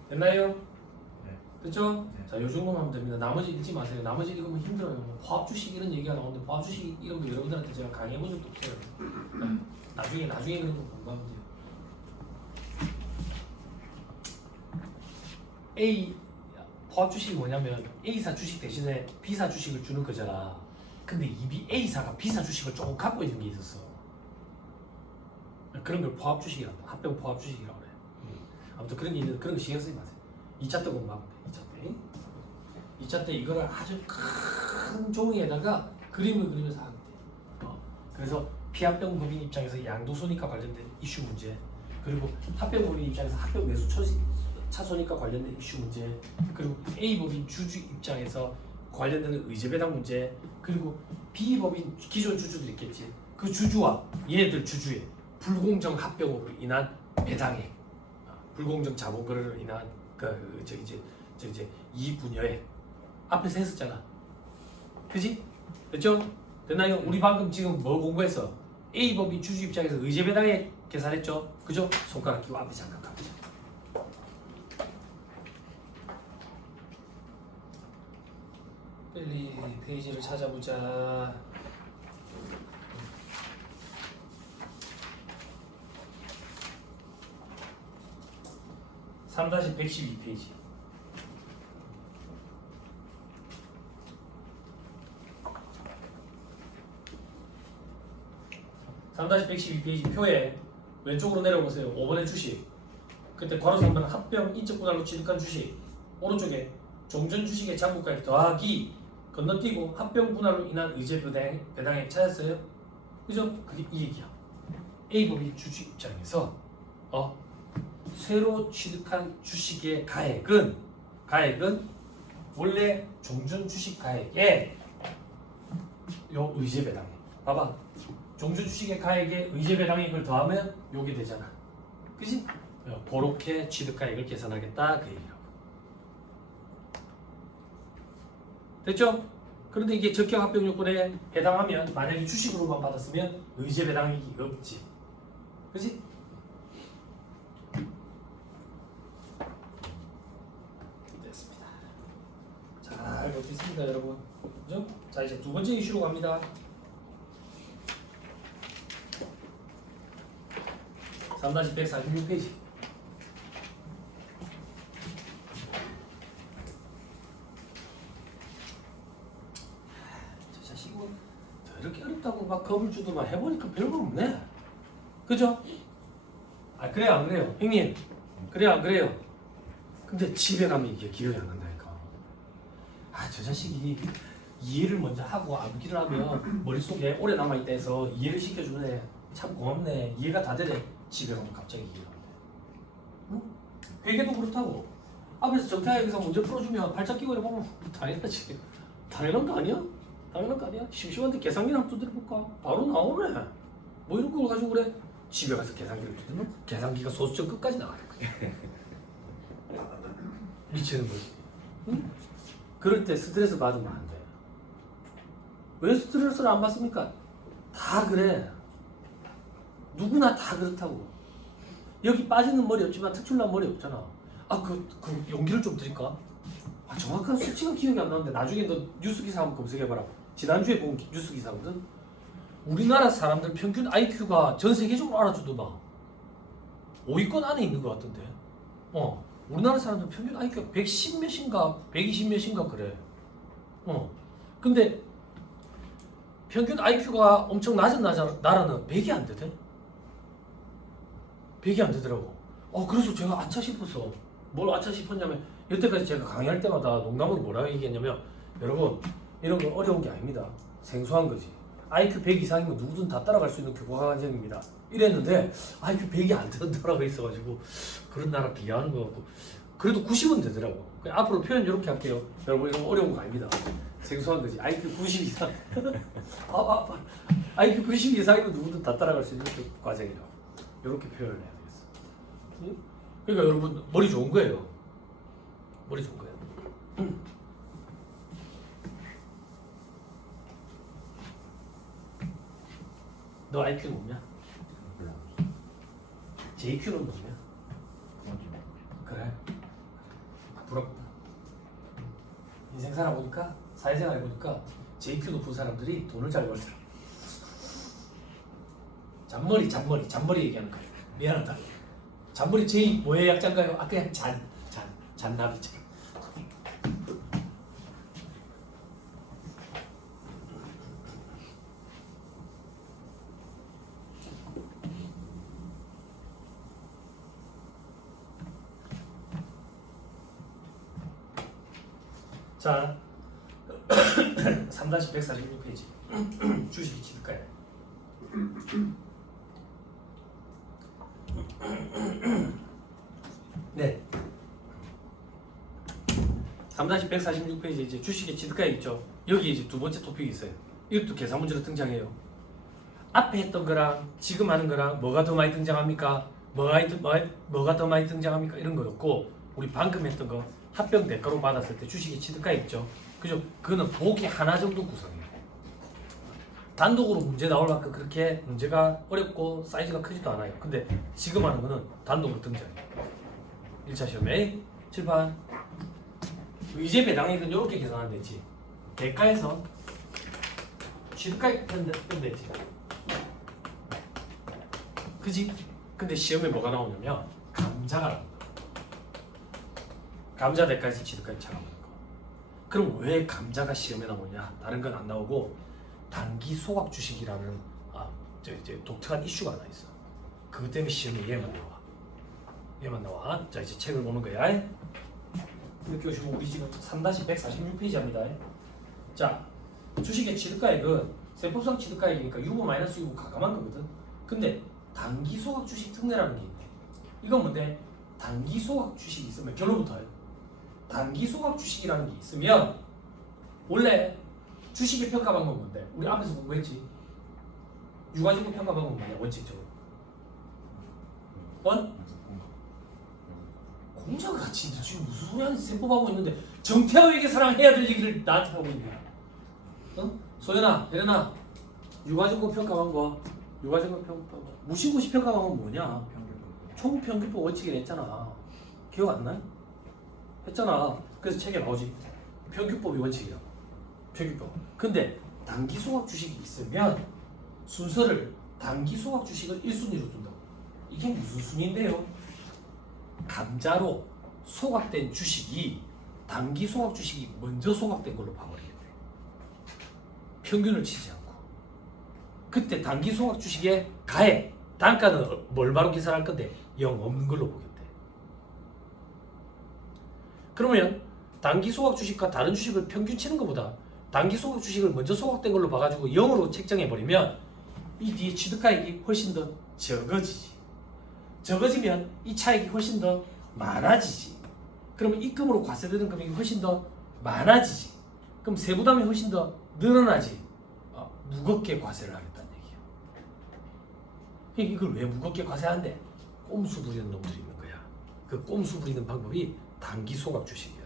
됐나요? 네. 됐죠? 네. 자, 요 정도만 하면 됩니다. 나머지 읽지 마세요. 나머지 읽으면 힘들어요. 포합주식 이런 얘기가 나오는데 포합주식 이런 거 여러분들한테 제가 강의해본 적도 없어요. 나중에 그런 거 공부하면 돼요. 포합주식이 뭐냐면 A사 주식 대신에 B사 주식을 주는 거잖아. 근데 이 A사가 B사 주식을 조금 갖고 있는 게 있었어. 그런 걸 포합주식이란다. 합병 포합주식이라고 그래. 아무튼 그런 게 있는데 그런 거 신경 쓰지 마세요. 2차 때 공부하면 돼. 2차 때 이거를 아주 큰 종이에다가 그림을 그리면서 하면 돼. 그래서 피합병 법인 입장에서 양도손익과 관련된 이슈 문제, 그리고 합병 법인 입장에서 합병 매수 차손익과 관련된 이슈 문제, 그리고 A법인 주주 입장에서 관련되는 의제배당 문제, 그리고 B법인 기존 주주들 있겠지. 그 주주와 얘들 주주의 불공정 합병으로 인한 배당액, 불공정 자본 거래로 인한 이제 이익 분여액 앞에서 했었잖아. 그지? 됐죠? 됐나요? 우리 방금 지금 뭐 공부했어? A법인 주주 입장에서 의제배당액 계산했죠? 그죠? 손가락 끼고 앞에 잠깐 가보자. 빨리 페이지를 찾아보자. 3-112페이지. 3-112페이지 표에 왼쪽으로 내려보세요. 5번의 주식. 그때 괄호 3번 합병 인적 분할로 취득한 주식. 오른쪽에 종전 주식의 잔고가액 더하기 건너뛰고 합병 분할로 인한 의제 배당액 찾았어요? 그죠? 그게 이 얘기야. A법인 주주 입장에서 새로 취득한 주식의 가액은 원래 종전 주식 가액에 요 의제 배당액. 봐봐. 종전 주식의 가액에 의제 배당액을 더하면 요게 되잖아. 그지? 그렇게 취득 가액을 계산하겠다 그 얘기라고. 됐죠? 그런데 이게 적격 합병 요건에 해당하면 만약에 주식으로만 받았으면 의제 배당액이 없지. 그지? 됐습니다. 잘 보겠습니다, 여러분. 그죠? 자, 이제 두 번째 이슈로 갑니다. 3-146페이지. 저 자식 뭐 이렇게 어렵다고 막 겁을 주더만 해보니까 별거 없네. 그죠? 아, 그래요 안 그래요? 형님, 그래요 안 그래요? 근데 집에 가면 이게 기억이 안 난다니까. 아, 저 자식이 이해를 먼저 하고 암기를 하면 머릿속에 오래 남아있다 해서 이해를 시켜주네. 참 고맙네. 이해가 다 되네. 집에 가면 갑자기 이해가 안 돼. 응? 회계도 그렇다고. 앞에서 정타액에서 문제 풀어주면 발작 끼고 해보면 당연하지. 당연한 거 아니야? 당연한 거 아니야? 심심한데 계산기를 한번 두드려볼까? 바로 나오네. 뭐 이런 걸 가지고 그래? 집에 가서 계산기를 두드리면 계산기가 소수점 끝까지 나가는 거야. 미치는 거지. 응? 그럴 때 스트레스 받으면 안 돼. 왜 스트레스를 안 받습니까? 다 그래. 누구나 다 그렇다고. 여기 빠지는 머리 없지만 특출난 머리 없잖아. 아, 그 용기를 좀 드릴까? 아, 정확한 수치가 기억이 안 나는데 나중에 너 뉴스 기사 한번 검색해봐라. 지난주에 본 뉴스 기사거든. 우리나라 사람들 평균 IQ가 전 세계적으로 알아주더만 5위권 안에 있는 것 같던데. 우리나라 사람들 평균 IQ가 110 몇인가 120 몇인가 그래. 근데 평균 IQ가 엄청 낮은 나라는 100이 안 되대. 100이 안 되더라고. 그래서 제가 아차 싶었어. 뭘 아차 싶었냐면 여태까지 제가 강의할 때마다 농담으로 뭐라고 얘기했냐면 여러분 이런 건 어려운 게 아닙니다. 생소한 거지. IQ 100 이상이면 누구든 다 따라갈 수 있는 교과과정입니다. 이랬는데 IQ 100이 안 되는 나라가 있어가지고 그런 나라 비하하는 거 같고 그래도 90은 되더라고. 앞으로 표현 이렇게 할게요. 여러분 이런 거 어려운 거 아닙니다. 생소한 거지. IQ 90 이상. IQ 90 이상이면 누구든 다 따라갈 수 있는 과정이라고. 이렇게 표현을 해야 되겠어. 그러니까 여러분 머리 좋은 거예요. 머리 좋은 거예요. 너 IQ 높냐? JQ는 높냐? 그래. 부럽다. 인생 살아보니까 사회생활 해보니까 JQ 높은 사람들이 돈을 잘 벌더라. 잔머리 얘기하는 거야. 미안하다. 잔머리 J 뭐의 약자인가요? 그냥 잔나비죠. 자, 3-146페이지 주식이 취득가액. 네. 3-146페이지 이제 주식의 취득가액 있죠. 여기 이제 두 번째 토픽이 있어요. 이것도 계산 문제로 등장해요. 앞에 했던 거랑 지금 하는 거랑 뭐가 더 많이 등장합니까? 뭐가 더 많이 등장합니까? 이런 거 없고 우리 방금 했던 거 합병 대가로 받았을 때 주식의 취득가액 있죠. 그죠? 그거는 보기 하나 정도 구성이에요. 단독으로 문제 나올 만큼 그렇게 문제가 어렵고 사이즈가 크지도 않아요. 근데 지금 하는 거는 단독으로 등장해요. 1차 시험에 칠판 의제 배당액은 이렇게 계산하면 되지. 대가에서 취득가액 빼면 되지. 그지? 근데 시험에 뭐가 나오냐면 감자가 나온다. 감자 대가에서 취득까지 차감하는 거. 그럼 왜 감자가 시험에 나오냐? 다른 건 안 나오고 단기 소각 주식이라는 이제 독특한 이슈가 하나 있어. 그것 때문에 시험에 얘만 나와. 얘만 나와. 자 이제 책을 보는 거야. 이렇게 오시면 우리 지금 3-146페이지 합니다. 자 주식의 취득가액은 세법상 취득가액이니까 유보 마이너스 유보 가감한 거거든. 근데 단기 소각 주식 특례라는 게 있네. 이건 뭔데? 단기 소각 주식이 있으면 결론부터요. 단기 소각 주식이라는 게 있으면 원래 주식의 평가 방법은 뭔데? 우리 앞에서 공부했지. 유가지구 평가 방법은 뭐냐? 원칙적으로. 공자가 같이 지금 무슨 소리 하는 세법하고 있는데 정태호에게 사랑해야 될 얘기를 나한테 하고 있냐? 소연아, 혜련아, 유가지구 평가 방법, 유가지구 평가 방법, 무시무시 평가 방법은 뭐냐? 총평균법 원칙이라 했잖아. 기억 안 나요? 했잖아. 그래서 책에 나오지. 평균법이 원칙이라고. 평균법. 근데 단기 소각 주식이 있으면 순서를 단기 소각 주식을 1순위로 둔다고. 이게 무슨 순위인데요? 감자로 소각된 주식이 단기 소각 주식이 먼저 소각된 걸로 봐버리겠대. 평균을 치지 않고. 그때 단기 소각 주식의 가액, 단가는 뭘 바로 계산할 건데 0 없는 걸로 보겠대. 그러면 단기 소각 주식과 다른 주식을 평균 치는 것보다 단기 소각 주식을 먼저 소각된 걸로 봐가지고 0으로 책정해버리면 이 뒤에 취득가액이 훨씬 더 적어지지. 적어지면 이 차익이 훨씬 더 많아지지. 그러면 입금으로 과세되는 금액이 훨씬 더 많아지지. 그럼 세부담이 훨씬 더 늘어나지. 무겁게 과세를 하겠다는 얘기예요. 이걸 왜 무겁게 과세한대? 꼼수 부리는 놈들이 있는 거야. 그 꼼수 부리는 방법이 단기 소각 주식이야.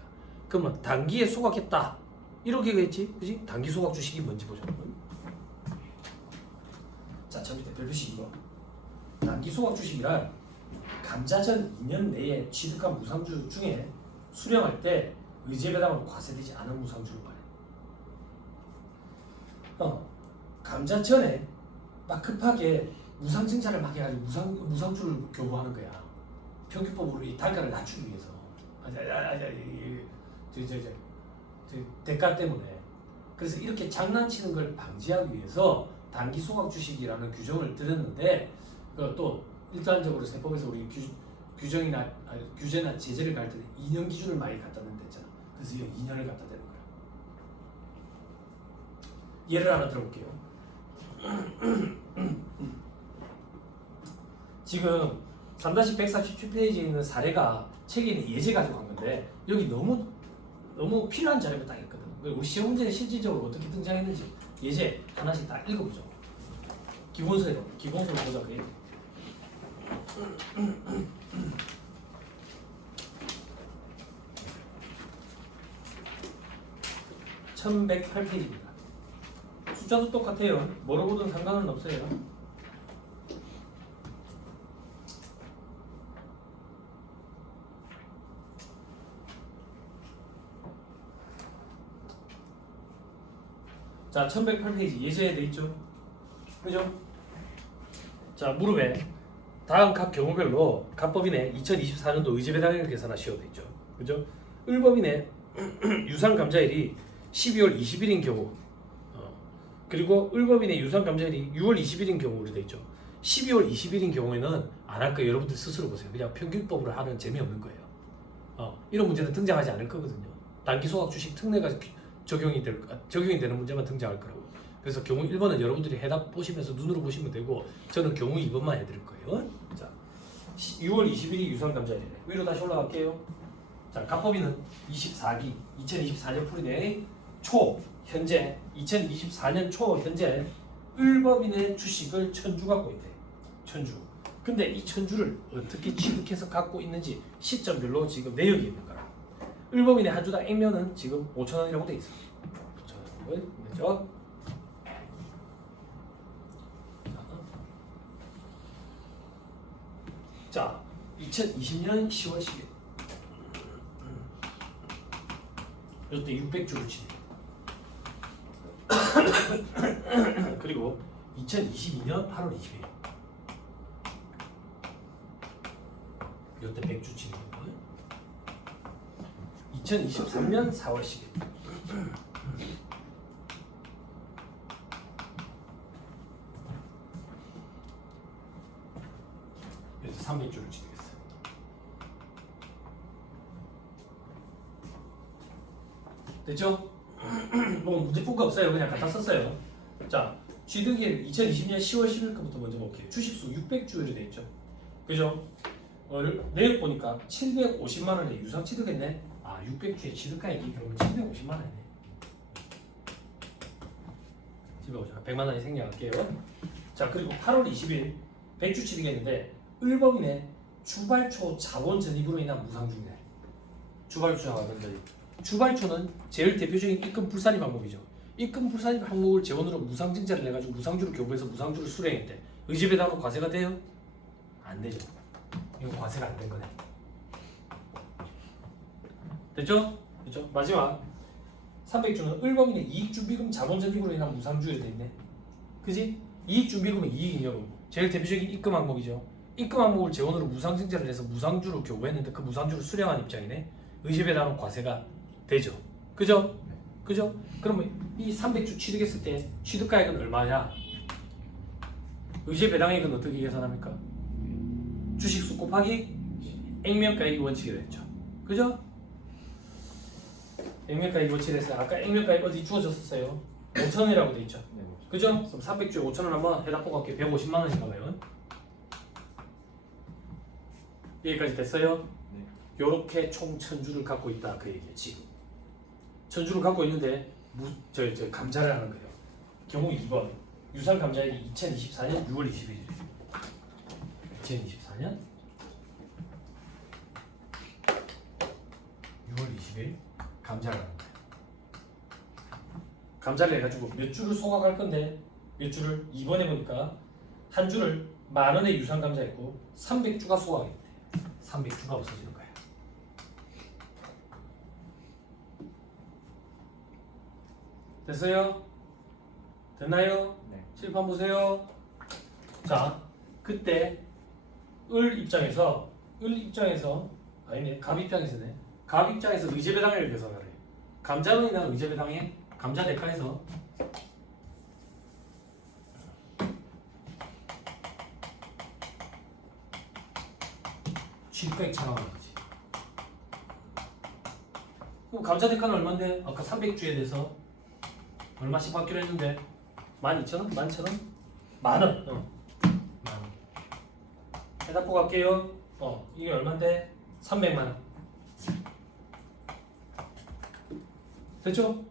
그러면 단기에 소각했다 이렇게겠지, 그지? 단기 소각 주식이 뭔지 보자. 자, 첫 밑에 별표시 이거. 단기 소각 주식이란 감자전 2년 내에 취득한 무상주 중에 수령할 때 의제 배당으로 과세되지 않은 무상주를 말해. 감자전에 막 급하게 무상 증차를 막 해가지고 무상주를 교부하는 거야. 평균법으로 이 단가를 낮추기 위해서. 대가 때문에. 그래서 이렇게 장난치는 걸 방지하기 위해서 단기 소각 주식이라는 규정을 들였는데, 또 일반적으로 세법에서 우리 규제나 제재를 갈 때는 2년 기준을 많이 갖다 댄다 했잖아. 그래서 이 2년을 갖다 대는 거야. 예를 하나 들어볼게요. 지금 3-147페이지에 있는 사례가 책에 있는 예제 가지고 간 건데, 여기 너무 필요한 자료가 딱 있거든. 우리 시험 문제에 실질적으로 어떻게 등장했는지 예제 하나씩 다 읽어보죠. 기본서로 보자. 그게 1108페이지입니다. 숫자도 똑같아요. 뭐로 보든 상관은 없어요. 자, 1108페이지 예제에 돼 있죠. 그죠? 자, 무릎에 다음 각 경우별로 갑법인의 2024년도 의제배당액을 계산하시오 돼 있죠. 그죠? 을법인의 유상 감자일이 12월 20일인 경우, 그리고 을법인의 유상 감자일이 6월 20일인 경우로 돼 있죠. 12월 20일인 경우에는 안 할 거예요. 여러분들 스스로 보세요. 그냥 평균법으로 하는 재미없는 거예요. 이런 문제는 등장하지 않을 거거든요. 단기 소각 주식 특례가 적용이 되는 문제만 등장할 거라고. 그래서 경우 1번은 여러분들이 해답 보시면서 눈으로 보시면 되고, 저는 경우 2번만 해드릴 거예요. 자, 6월 20일이 유상감자일이네. 위로 다시 올라갈게요. 자, 갑법인은 24기 2024년 풀이네. 현재 2024년 초 현재 을법인의 주식을 1000주 갖고 있대. 1000주. 근데 이 1000주를 어떻게 취득해서 갖고 있는지 시점별로 지금 내역이 있는 거라. 을법인의 한 주당 액면은 지금 5,000원이라고 돼 있어. 5,000원. 그죠? 자, 2020년 10월 10일. 이때 600주를 치네. 그리고 2022년 8월 20일. 이때 100주 치는 거예요. 2023년 4월 10일. 그래서 300주를 치르겠어요. 됐죠? 뭐 문제풀이가 없어요. 그냥 갖다 썼어요. 자, 취득일 2020년 10월 10일부터 먼저 볼게요. 주식수 600주일이 돼 있죠. 그죠? 내역 보니까 750만 원에 유상 취득했네. 아, 600주에 취득가액이 그러면 750만 원이네. 750만 100만 원이 생략할게요. 자, 그리고 8월 20일 100주 취득했는데 을범인의 주발초 자본 전입으로 인한 무상중대. 주발초 자본 전입. 주발초는 제일 대표적인 입금 불산입 방법이죠. 입금 불산입 항목을 재원으로 무상증자를 내가지고 무상주를 교부해서 무상주를 수령했대. 의지배당으로 과세가 돼요? 안 되죠. 이거 과세가 안 된 거네. 됐죠? 됐죠? 마지막 300주는 을범인의 이익준비금 자본전입으로 인한 무상주에 돼 있네. 그지? 이익준비금은 이익잉여금. 제일 대표적인 입금 항목이죠. 입금 항목을 재원으로 무상증자를 해서 무상주를 교부했는데 그 무상주를 수령한 입장이네. 의지배당은 과세가 되죠. 그죠? 그죠? 그러면 이 300주 취득했을 때 취득가액은 얼마냐? 의지배당액은 어떻게 계산합니까? 주식수 곱하기 액면가액이 원칙이라 했죠. 그죠? 액면가액이 원칙에서 아까 액면가액 어디 주어졌었어요? 5,000원이라고 돼 있죠. 그죠? 그럼 300주에 5,000원 한번 해답보고 갈게요. 150만 원인가 봐요. 여기까지 됐어요? 네. 요렇게 총 1000주를 갖고 있다 그 얘기예요. 지금 1000주를 갖고 있는데 감자를 하는 거예요. 경우 2번 유상 감자액이 2024년 6월 21일이에요. 2024년 6월 20일 감자를 하는 거예요. 감자를 해가지고 몇 주를 소각할 건데 몇 주를 2번에 보니까 한 주를 10,000원의 유상 감자였고 300주가 소각이 돼. 300주가 없어지는 거예요. 됐어요? 됐나요? 네. 칠판 보세요. 자, 그때 을 입장에서 아니네, 갑 입장에서네. 갑 입장에서 의제배당액을 계산하래. 감자로 인한 의제배당액, 감자 대가에서 취득가액 차감하는 거지. 그럼 감자 대가는 얼마인데? 아까 300주에 대해서 얼마씩 받기로 했는데 12,000원? 11,000원? 만원. 만원. 해답 보고 갈게요. 이게 얼마인데? 300만원. 됐죠?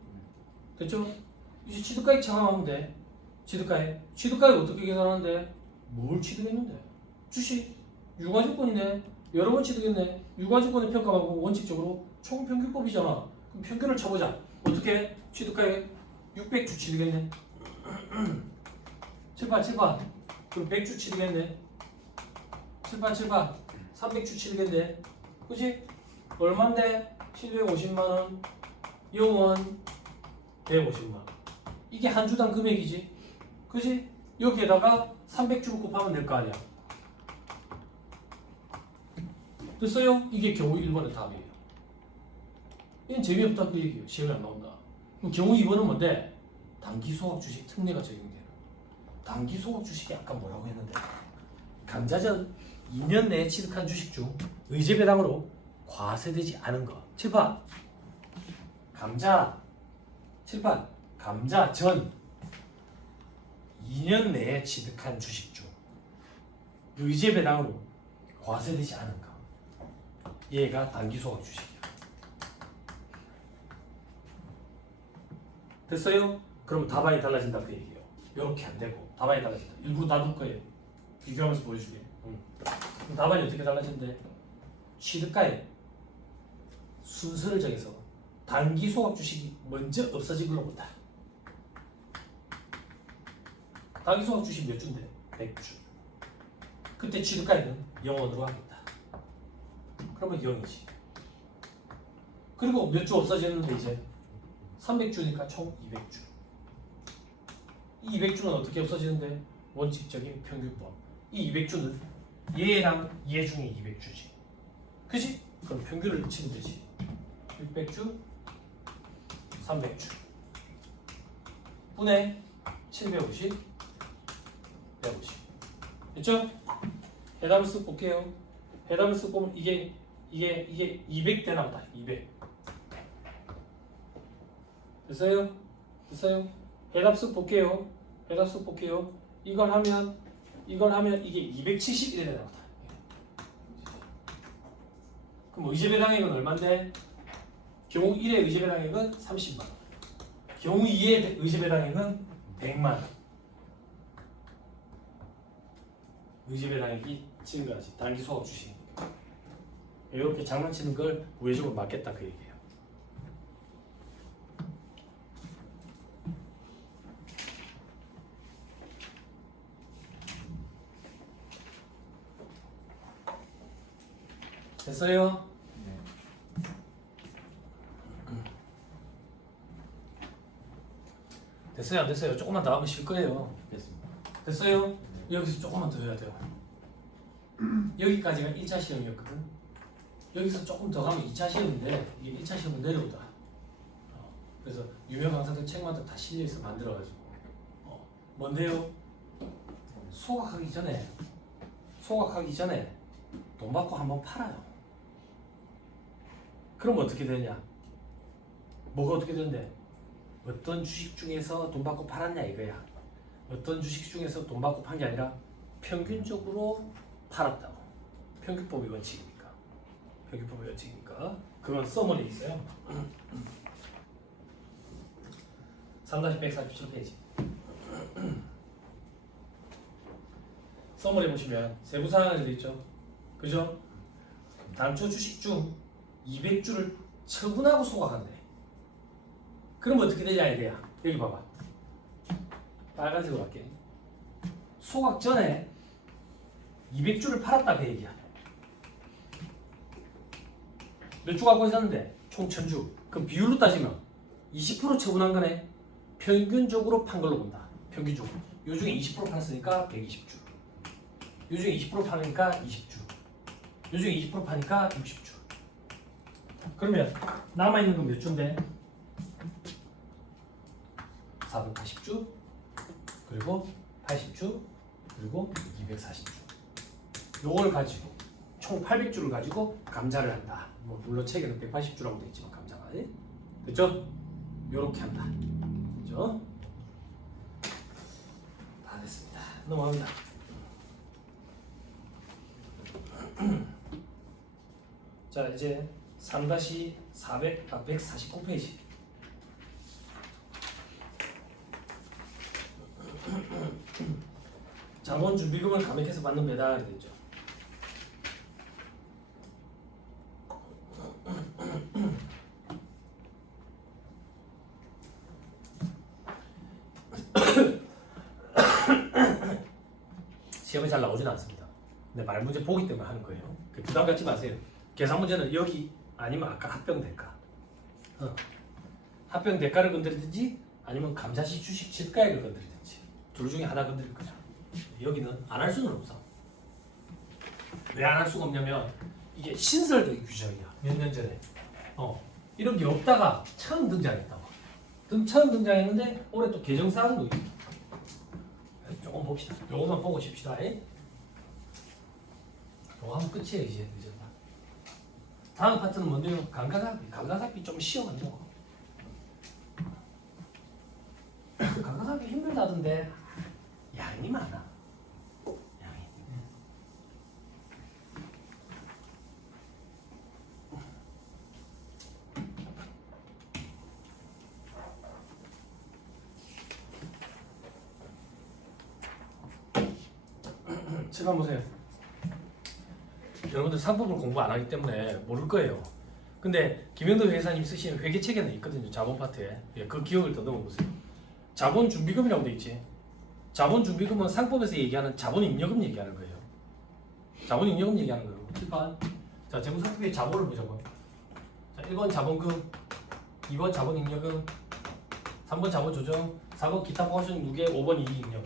됐죠? 이제 취득가액 차감하면 돼. 취득가액 어떻게 계산하는데? 뭘 취득했는데? 주식 유가증권이네. 여러 번 취득했네. 유가증권의 평가하고 원칙적으로 총평균법이잖아. 그럼 평균을 쳐보자. 어떻게? 취득가액 600주 취득했네. 7번. 그럼 100주 취득했네. 7번. 300주 취득했네. 그치? 얼만데? 750만원. 영원 150만원. 이게 한 주당 금액이지. 그치? 여기에다가 300주를 곱하면 될 거 아니야. 됐어요? 이게 경우 1번의 답이에요. 이건 재미없다 그 얘기예요. 시험에 안 나온다. 그럼 경우 2번은 뭔데? 단기소각 주식 특례가 적용되는. 단기소각 주식이 아까 뭐라고 했는데? 감자전 2년 내에 취득한 주식 중 의제배당으로 과세되지 않은 거. 7번. 감자전 2년 내에 취득한 주식 중 의제배당으로 과세되지 않은 거. 얘가 단기소각 주식이야. 됐어요? 그럼 답안이 달라진다 그 얘기예요. 이렇게 안 되고 답안이 달라진다. 일부러 놔둘 거예요. 비교하면서 보여줄게. 그럼 답안이 어떻게 달라진대? 취득가액 순서를 정해서 단기소각 주식이 먼저 없어진 걸로 본다. 단기소각 주식 몇 주인데? 100주. 그때 취득가액은 0원으로 하겠다. 그러면 0이지. 그리고 몇 주 없어졌는데 이제 300주니까 총 200주. 이 200주는 어떻게 없어지는데? 원칙적인 평균법. 이 200주는 얘랑 얘 중에 200주지. 그치? 그럼 평균을 치면 되지. 1 600주, 300주. 분의 750, 150. 됐죠? 해답을 쓱 볼게요. 해답을 쓱 보면 이게 200대 나온다. 200. 됐어요? 됐어요? 해답 쓱 볼게요. 해답 쓱 볼게요. 이걸 하면 이게 271에 나온다. 그럼 의제 배당액은 얼마인데? 경우 1의 의제 배당액은 30만 원. 경우 2의 의제 배당액은 100만 원. 의제 배당액이 지금까지 단기 수업 주식. 이렇게 장난치는 걸 우회적으로 맞겠다 그 얘기예요. 됐어요? 네. 됐어요? 안 됐어요? 조금만 더 하면 쉴 거예요. 됐습니다. 됐어요? 네. 여기서 조금만 더 해야 돼요. 여기까지가 1차 시험이었거든. 여기서 조금 더 가면 2차 시험인데 이게 1차 시험은 내려오다. 그래서 유명 강사들 책마다 다 실려있어 만들어가지고. 뭔데요? 소각하기 전에 돈 받고 한번 팔아요. 그럼 어떻게 되냐? 뭐가 어떻게 되는데? 어떤 주식 중에서 돈 받고 팔았냐 이거야. 어떤 주식 중에서 돈 받고 판 게 아니라 평균적으로 팔았다고. 평균법의 원칙이니까. 평균법의 원칙이니까. 그건 서머리에 있어요. 3-147페이지. 서머리 보시면 세부사항이 되어 있죠. 그죠? 당초 주식 중 200주를 처분하고 소각한대. 그럼 어떻게 되냐 이거야. 여기 봐봐. 빨간색으로 할게. 소각 전에 200주를 팔았다 그 얘기야. 몇 주 갖고 있었는데? 총 1000주. 그럼 비율로 따지면 20% 처분한 거네. 평균적으로 판 걸로 본다. 평균적으로. 요 중에 20% 팔았으니까 120주. 요 중에 20% 파니까 20주. 요 중에 20% 파니까 60주. 그러면 남아있는 건 몇 주인데? 480주, 그리고 80주, 그리고 240주. 요걸 가지고 총 800주를 가지고 감자를 한다. 뭐 물론 책에는 180주라고 되어 있지만 감자가. 됐죠? 요렇게 한다. 됐죠? 다 됐습니다. 넘어갑니다. 자 이제 3-149페이지. 자본준비금을 감액해서 받는 배당이 되죠. 시험에 잘 나오진 않습니다. 근데 말 문제 보기 때문에 하는 거예요. 부담 갖지 마세요. 계산 문제는 여기 아니면 아까 합병 대가. 합병 대가를 건드리든지 아니면 감자시 주식 질가액을 건드리든지 둘 중에 하나 건드릴 거죠. 여기는 안 할 수는 없어. 왜 안 할 수가 없냐면 이게 신설된 규정이야. 몇 년 전에. 이런 게 없다가 처음 등장했다고. 처음 등장했는데 올해 또 개정사항도 있고. 조금 봅시다. 요거만 보고 싶시다. 요거 하면 끝이에요 이제. 다음 파트는 뭔데요? 감가상각비. 감가상각비 좀 쉬워가지고. 감가상각비 힘들다던데 양이 많아. 양이. 칠판 보세요. 여러분들 상법을 공부 안 하기 때문에 모를 거예요. 근데 김영도 회사님 쓰시는 회계책에는 있거든요. 자본 파트에. 그 기억을 더 넣어보세요. 자본준비금이라고 돼 있지. 자본준비금은 상법에서 얘기하는 자본잉여금 얘기하는 거예요. 자본잉여금 얘기하는 거예요. 칠판. 자, 재무상태표의 자본을 보자고. 자, 1번 자본금, 2번 자본잉여금, 3번 자본조정, 4번 기타 포괄손익 누계, 5번 이익잉여금.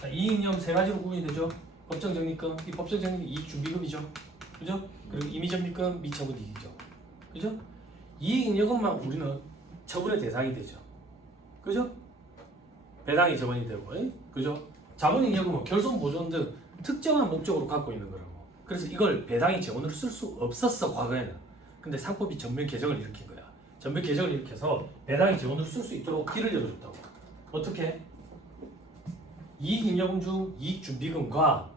자, 이익잉여금 세 가지로 구분이 되죠. 법정적립금, 이 법정적립이 이익준비금이죠. 그죠? 그리고 임의적립금, 미처분 이익이죠. 그죠? 이익잉여금만 우리는 처분의 대상이 되죠. 그죠? 배당이 처분이 되고, 그죠? 자본잉여금은 결손 보존 등 특정한 목적으로 갖고 있는 거라고. 그래서 이걸 배당이 재원으로 쓸 수 없었어 과거에는. 근데 상법이 전면 개정을 일으킨 거야. 전면 개정을 일으켜서 배당이 재원으로 쓸 수 있도록 길을 열어줬다고. 어떻게? 이익잉여금 중 이익준비금과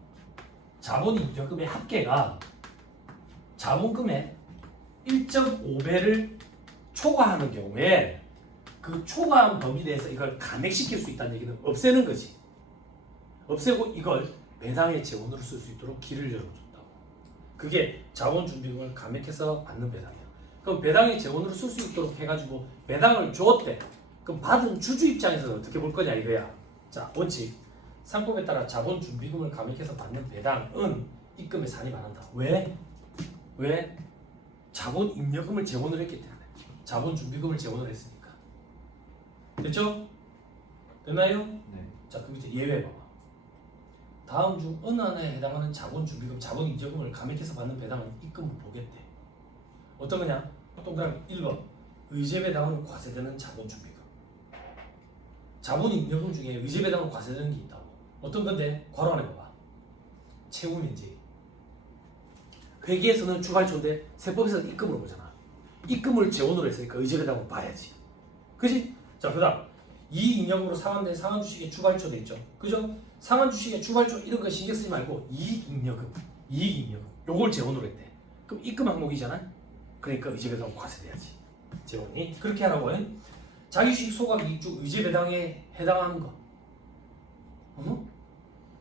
자본잉여금의 합계가 자본금의 1.5배를 초과하는 경우에 그 초과한 범위 내에서 이걸 감액시킬 수 있다는 얘기는 없애는 거지. 없애고 이걸 배당의 재원으로 쓸 수 있도록 길을 열어줬다고. 그게 자본준비금을 감액해서 받는 배당이야. 그럼 배당의 재원으로 쓸 수 있도록 해가지고 배당을 줬대. 그럼 받은 주주 입장에서는 어떻게 볼 거냐 이거야. 자, 원칙. 상법에 따라 자본준비금을 감액해서 받는 배당은 입금에 산입 안 한다. 왜? 왜? 자본잉여금을 재원으로 했기 때문에. 자본준비금을 재원으로 했으니까. 됐죠? 됐나요? 네. 자, 그 밑에 예외 봐봐. 다음 중 어느 하나에 해당하는 자본준비금, 자본잉여금을 감액해서 받는 배당은 입금을 보겠대. 어떤 거냐? 동그라미 1번 의제배당으로 과세되는 자본준비금. 자본잉여금 중에 의제배당으로 과세되는 게 있다고. 어떤 건데? 괄호 안에 봐봐. 채무면제. 회계에서는 주발초인데 세법에서는 입금으로 보잖아. 입금을 재원으로 했으니까 의제배당으로 봐야지. 그지? 자, 그 다음 이익잉여금으로 상환된 상환주식의 주발초 돼 있죠. 그죠? 상환주식의 주발초 이런 거 신경 쓰지 말고 이익잉여금, 이익잉여금 요걸 재원으로 했대. 그럼 입금 항목이잖아. 그러니까 의제배당 과세돼야지. 재원이 그렇게 하라고 해. 자기주식 소각 이익 중 의제배당에 해당하는 거.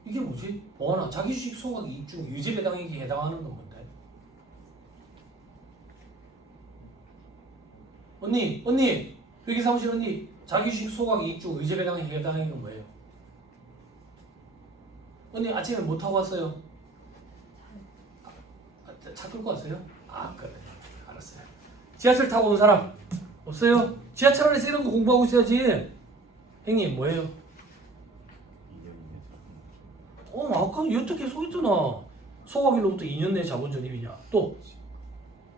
이게 뭐지? 뭐하나? 자기주식 소각 이익 중 의제배당에게 해당하는 건 뭔데? 언니, 회계사무실 언니, 자기주식 소각 이익 중 의제배당에 해당하는 건 뭐예요? 언니 아침에 뭐 타고 왔어요? 차 끌고 왔어요? 아, 그래. 알았어요. 지하철 타고 온 사람 없어요? 지하철 안에서 이런 거 공부하고 있어야지. 형님 뭐예요? 아까 어떻게 써있잖아. 소각일로부터 2년 내 자본 전입이냐. 또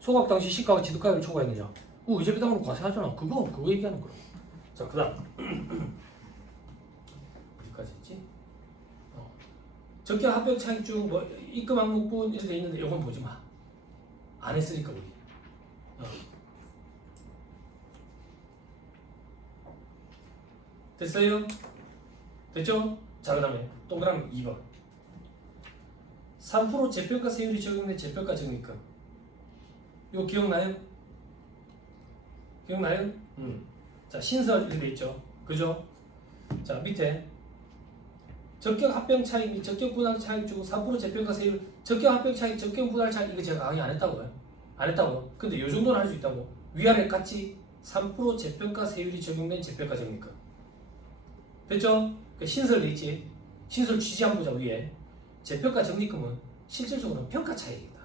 소각 당시 시가가 지득가액을 초과했느냐. 그 의제배당으로 과세하잖아. 그거 얘기하는 거야. 자, 그다음 어디까지 했지? 적격 합병 차익 중 뭐 입금 항목분 이렇게 돼 있는데 이건 보지 마. 안 했으니까 우리. 됐어요? 됐죠? 자, 그 다음에 동그라미 2번 3% 재평가 세율이 적용된 재평가 적립금. 이거 기억나요? 기억나요? 자, 신설 이렇게 돼 있죠. 그죠? 자, 밑에 적격 합병 차익 및 적격 분할 차익 중 3% 재평가 세율, 적격 합병 차익, 적격 분할 차익 이거 제가 강의 안 했다고요? 안 했다고? 근데 요 정도는 할 수 있다고. 위아래 같이 3% 재평가 세율이 적용된 재평가 적립금. 됐죠? 그 신설 돼 있지? 신설 취지 한번 보자. 위에 재평가 적립금은 실질적으로는 평가 차익이다.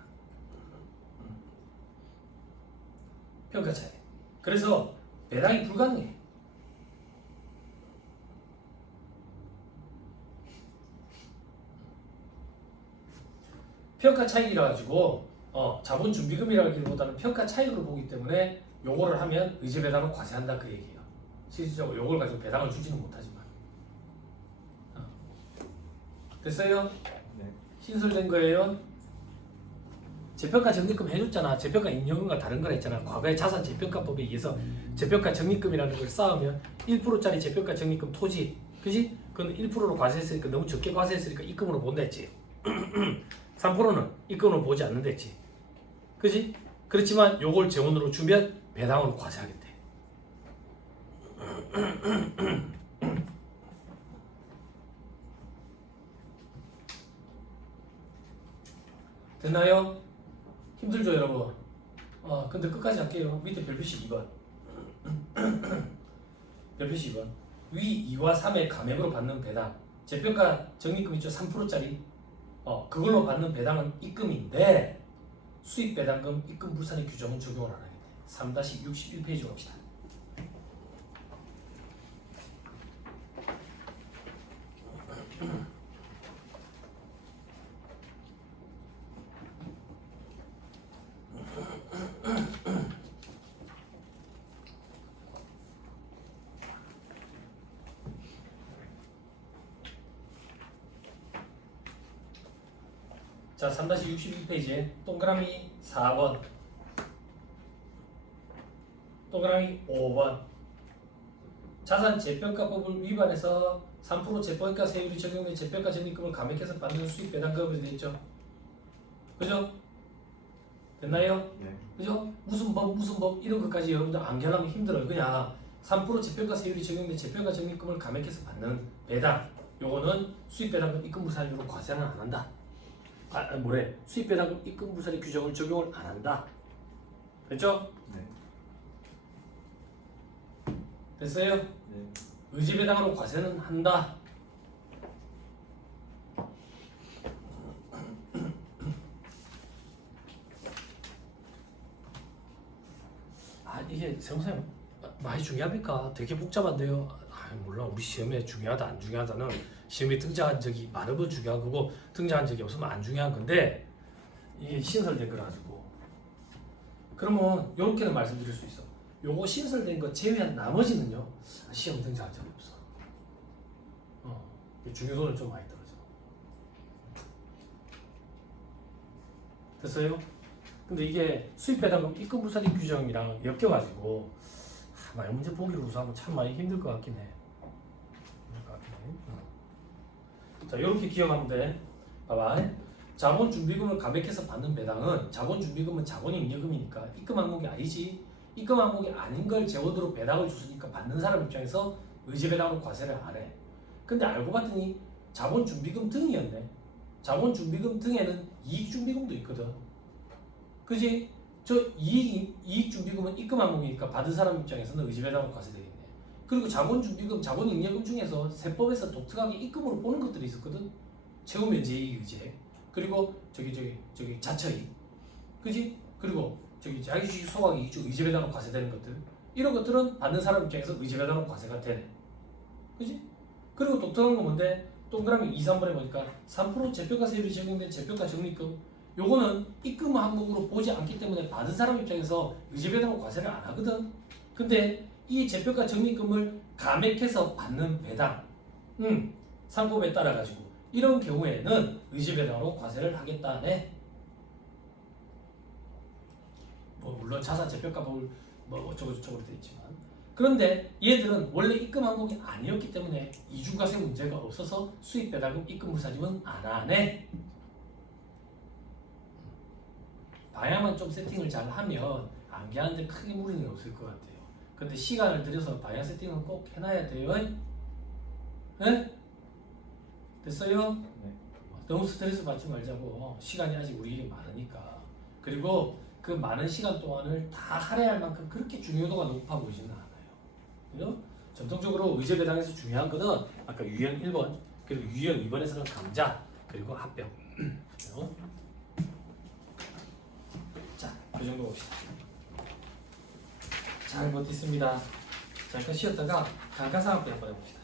평가 차익. 그래서 배당이 불가능해. 평가 차익이라 가지고 자본 준비금이라기보다는 평가 차익으로 보기 때문에 요거를 하면 의제배당을 과세한다 그 얘기예요. 실질적으로 요걸 가지고 배당을 주지는 못하지만. 됐어요? 네. 신설된 거예요. 재평가 적립금 해줬잖아. 재평가 잉여금과 다른 거라 했잖아. 과거의 자산 재평가법에 의해서 재평가 적립금이라는 걸 쌓으면 1%짜리 재평가 적립금 토지, 그지? 그건 1%로 과세했으니까 너무 적게 과세했으니까 입금으로 본다 했지. 3%는 입금으로 보지 않는다 했지. 그지? 그렇지만 요걸 재원으로 주면 배당으로 과세하겠대. 됐나요? 힘들죠 여러분? 근데 끝까지 할게요. 밑에 별표시 2번 별표시 2번 위 2와 3의 감액으로 받는 배당 재평가 적립금 있죠? 3%짜리 그걸로 받는 배당은 입금인데 수익 배당금 입금 불산의 규정은 적용을 안 하겠네. 3-61페이지 갑시다. 자, 3-62페이지에 동그라미 4번, 동그라미 5번. 자산 재평가법을 위반해서 3% 재평가 세율이 적용된 재평가 적립금을 감액해서 받는 수익 배당금이 되어 있죠. 그죠? 됐나요? 네. 그죠? 무슨 법 이런 것까지 여러분들 안겨나면 힘들어요. 그냥 3% 재평가 세율이 적용된 재평가 적립금을 감액해서 받는 배당, 요거는 수익 배당금 입금부산으로 과세는 안 한다. 수익 배당금 입금부산의 규정을 적용을 안 한다. 됐죠? 네. 됐어요? 네. 의지 배당으로 과세는 한다. 이게 세영쌤 많이 중요합니까? 되게 복잡한데요. 몰라. 우리 시험에 중요하다 안 중요하다는 시험에 등장한 적이 많으면 중요한 거고 등장한 적이 없으면 안 중요한 건데 이게 신설된 거라 가지고 그러면 이렇게는 말씀드릴 수 있어. 요거 신설된 거 제외한 나머지는요 시험 등장한 적이 없어. 중요도는 좀 많이 떨어져. 됐어요? 근데 이게 수익배당금 입금부산입 규정이랑 엮여가지고 많이 문제 보기로 우선하면 참 많이 힘들 것 같긴 해. 자, 이렇게 기억하면 돼. 봐봐. 자본준비금을 감액해서 받는 배당은 자본준비금은 자본잉여금이니까 입금 항목이 아니지. 입금 항목이 아닌 걸 재원으로 배당을 줬으니까 받는 사람 입장에서 의지배당으로 과세를 안 해. 근데 알고 봤더니 자본준비금 등이었네. 자본준비금 등에는 이익준비금도 있거든. 그지? 저 이익준비금은 입금 항목이니까 받은 사람 입장에서는 의지배당으로 과세되겠네. 그리고 자본준비금, 자본잉여금 중에서 세법에서 독특하게 입금으로 보는 것들이 있었거든. 채무면제이익의제, 그리고 저기 자처이익, 그지? 그리고 저기 자기주식 소각이익 의지배당으로 과세되는 것들, 이런 것들은 받는 사람 입장에서 의지배당으로 과세가 되네. 그지? 그리고 독특한 건 뭔데? 동그라미 2, 3번에 보니까 3% 재평가세율이 적용된 재평가 적립금, 요거는 입금 항목으로 보지 않기 때문에 받은 사람 입장에서 의지배당으로 과세를 안 하거든. 근데 이 재평가 적립금을 감액해서 받는 배당, 상법에 따라 가지고 이런 경우에는 의지배당으로 과세를 하겠다네. 뭐 물론 자산 재평가법을 뭐 어쩌고저쩌고 돼 있지만, 그런데 얘들은 원래 입금 항목이 아니었기 때문에 이중과세 문제가 없어서 수익배당금 입금부사집은 안 하네. 방향만 좀 세팅을 잘 하면 암기하는데 크게 무리는 없을 것 같아요. 근데 시간을 들여서 방향 세팅은 꼭 해놔야 돼요. 네? 됐어요? 네. 너무 스트레스 받지 말자고. 시간이 아직 우리에게 많으니까. 그리고 그 많은 시간 동안을 다 할애할 만큼 그렇게 중요도가 높아 보이지는 않아요. 그죠? 전통적으로 의제배당에서 중요한 거는 아까 유형 1번, 그리고 유형 2번에서는 강자, 그리고 합병. 자, 그 정도 봅시다. 잘 버텼습니다. 잠깐 쉬었다가 감가상각비 한번 해봅시다.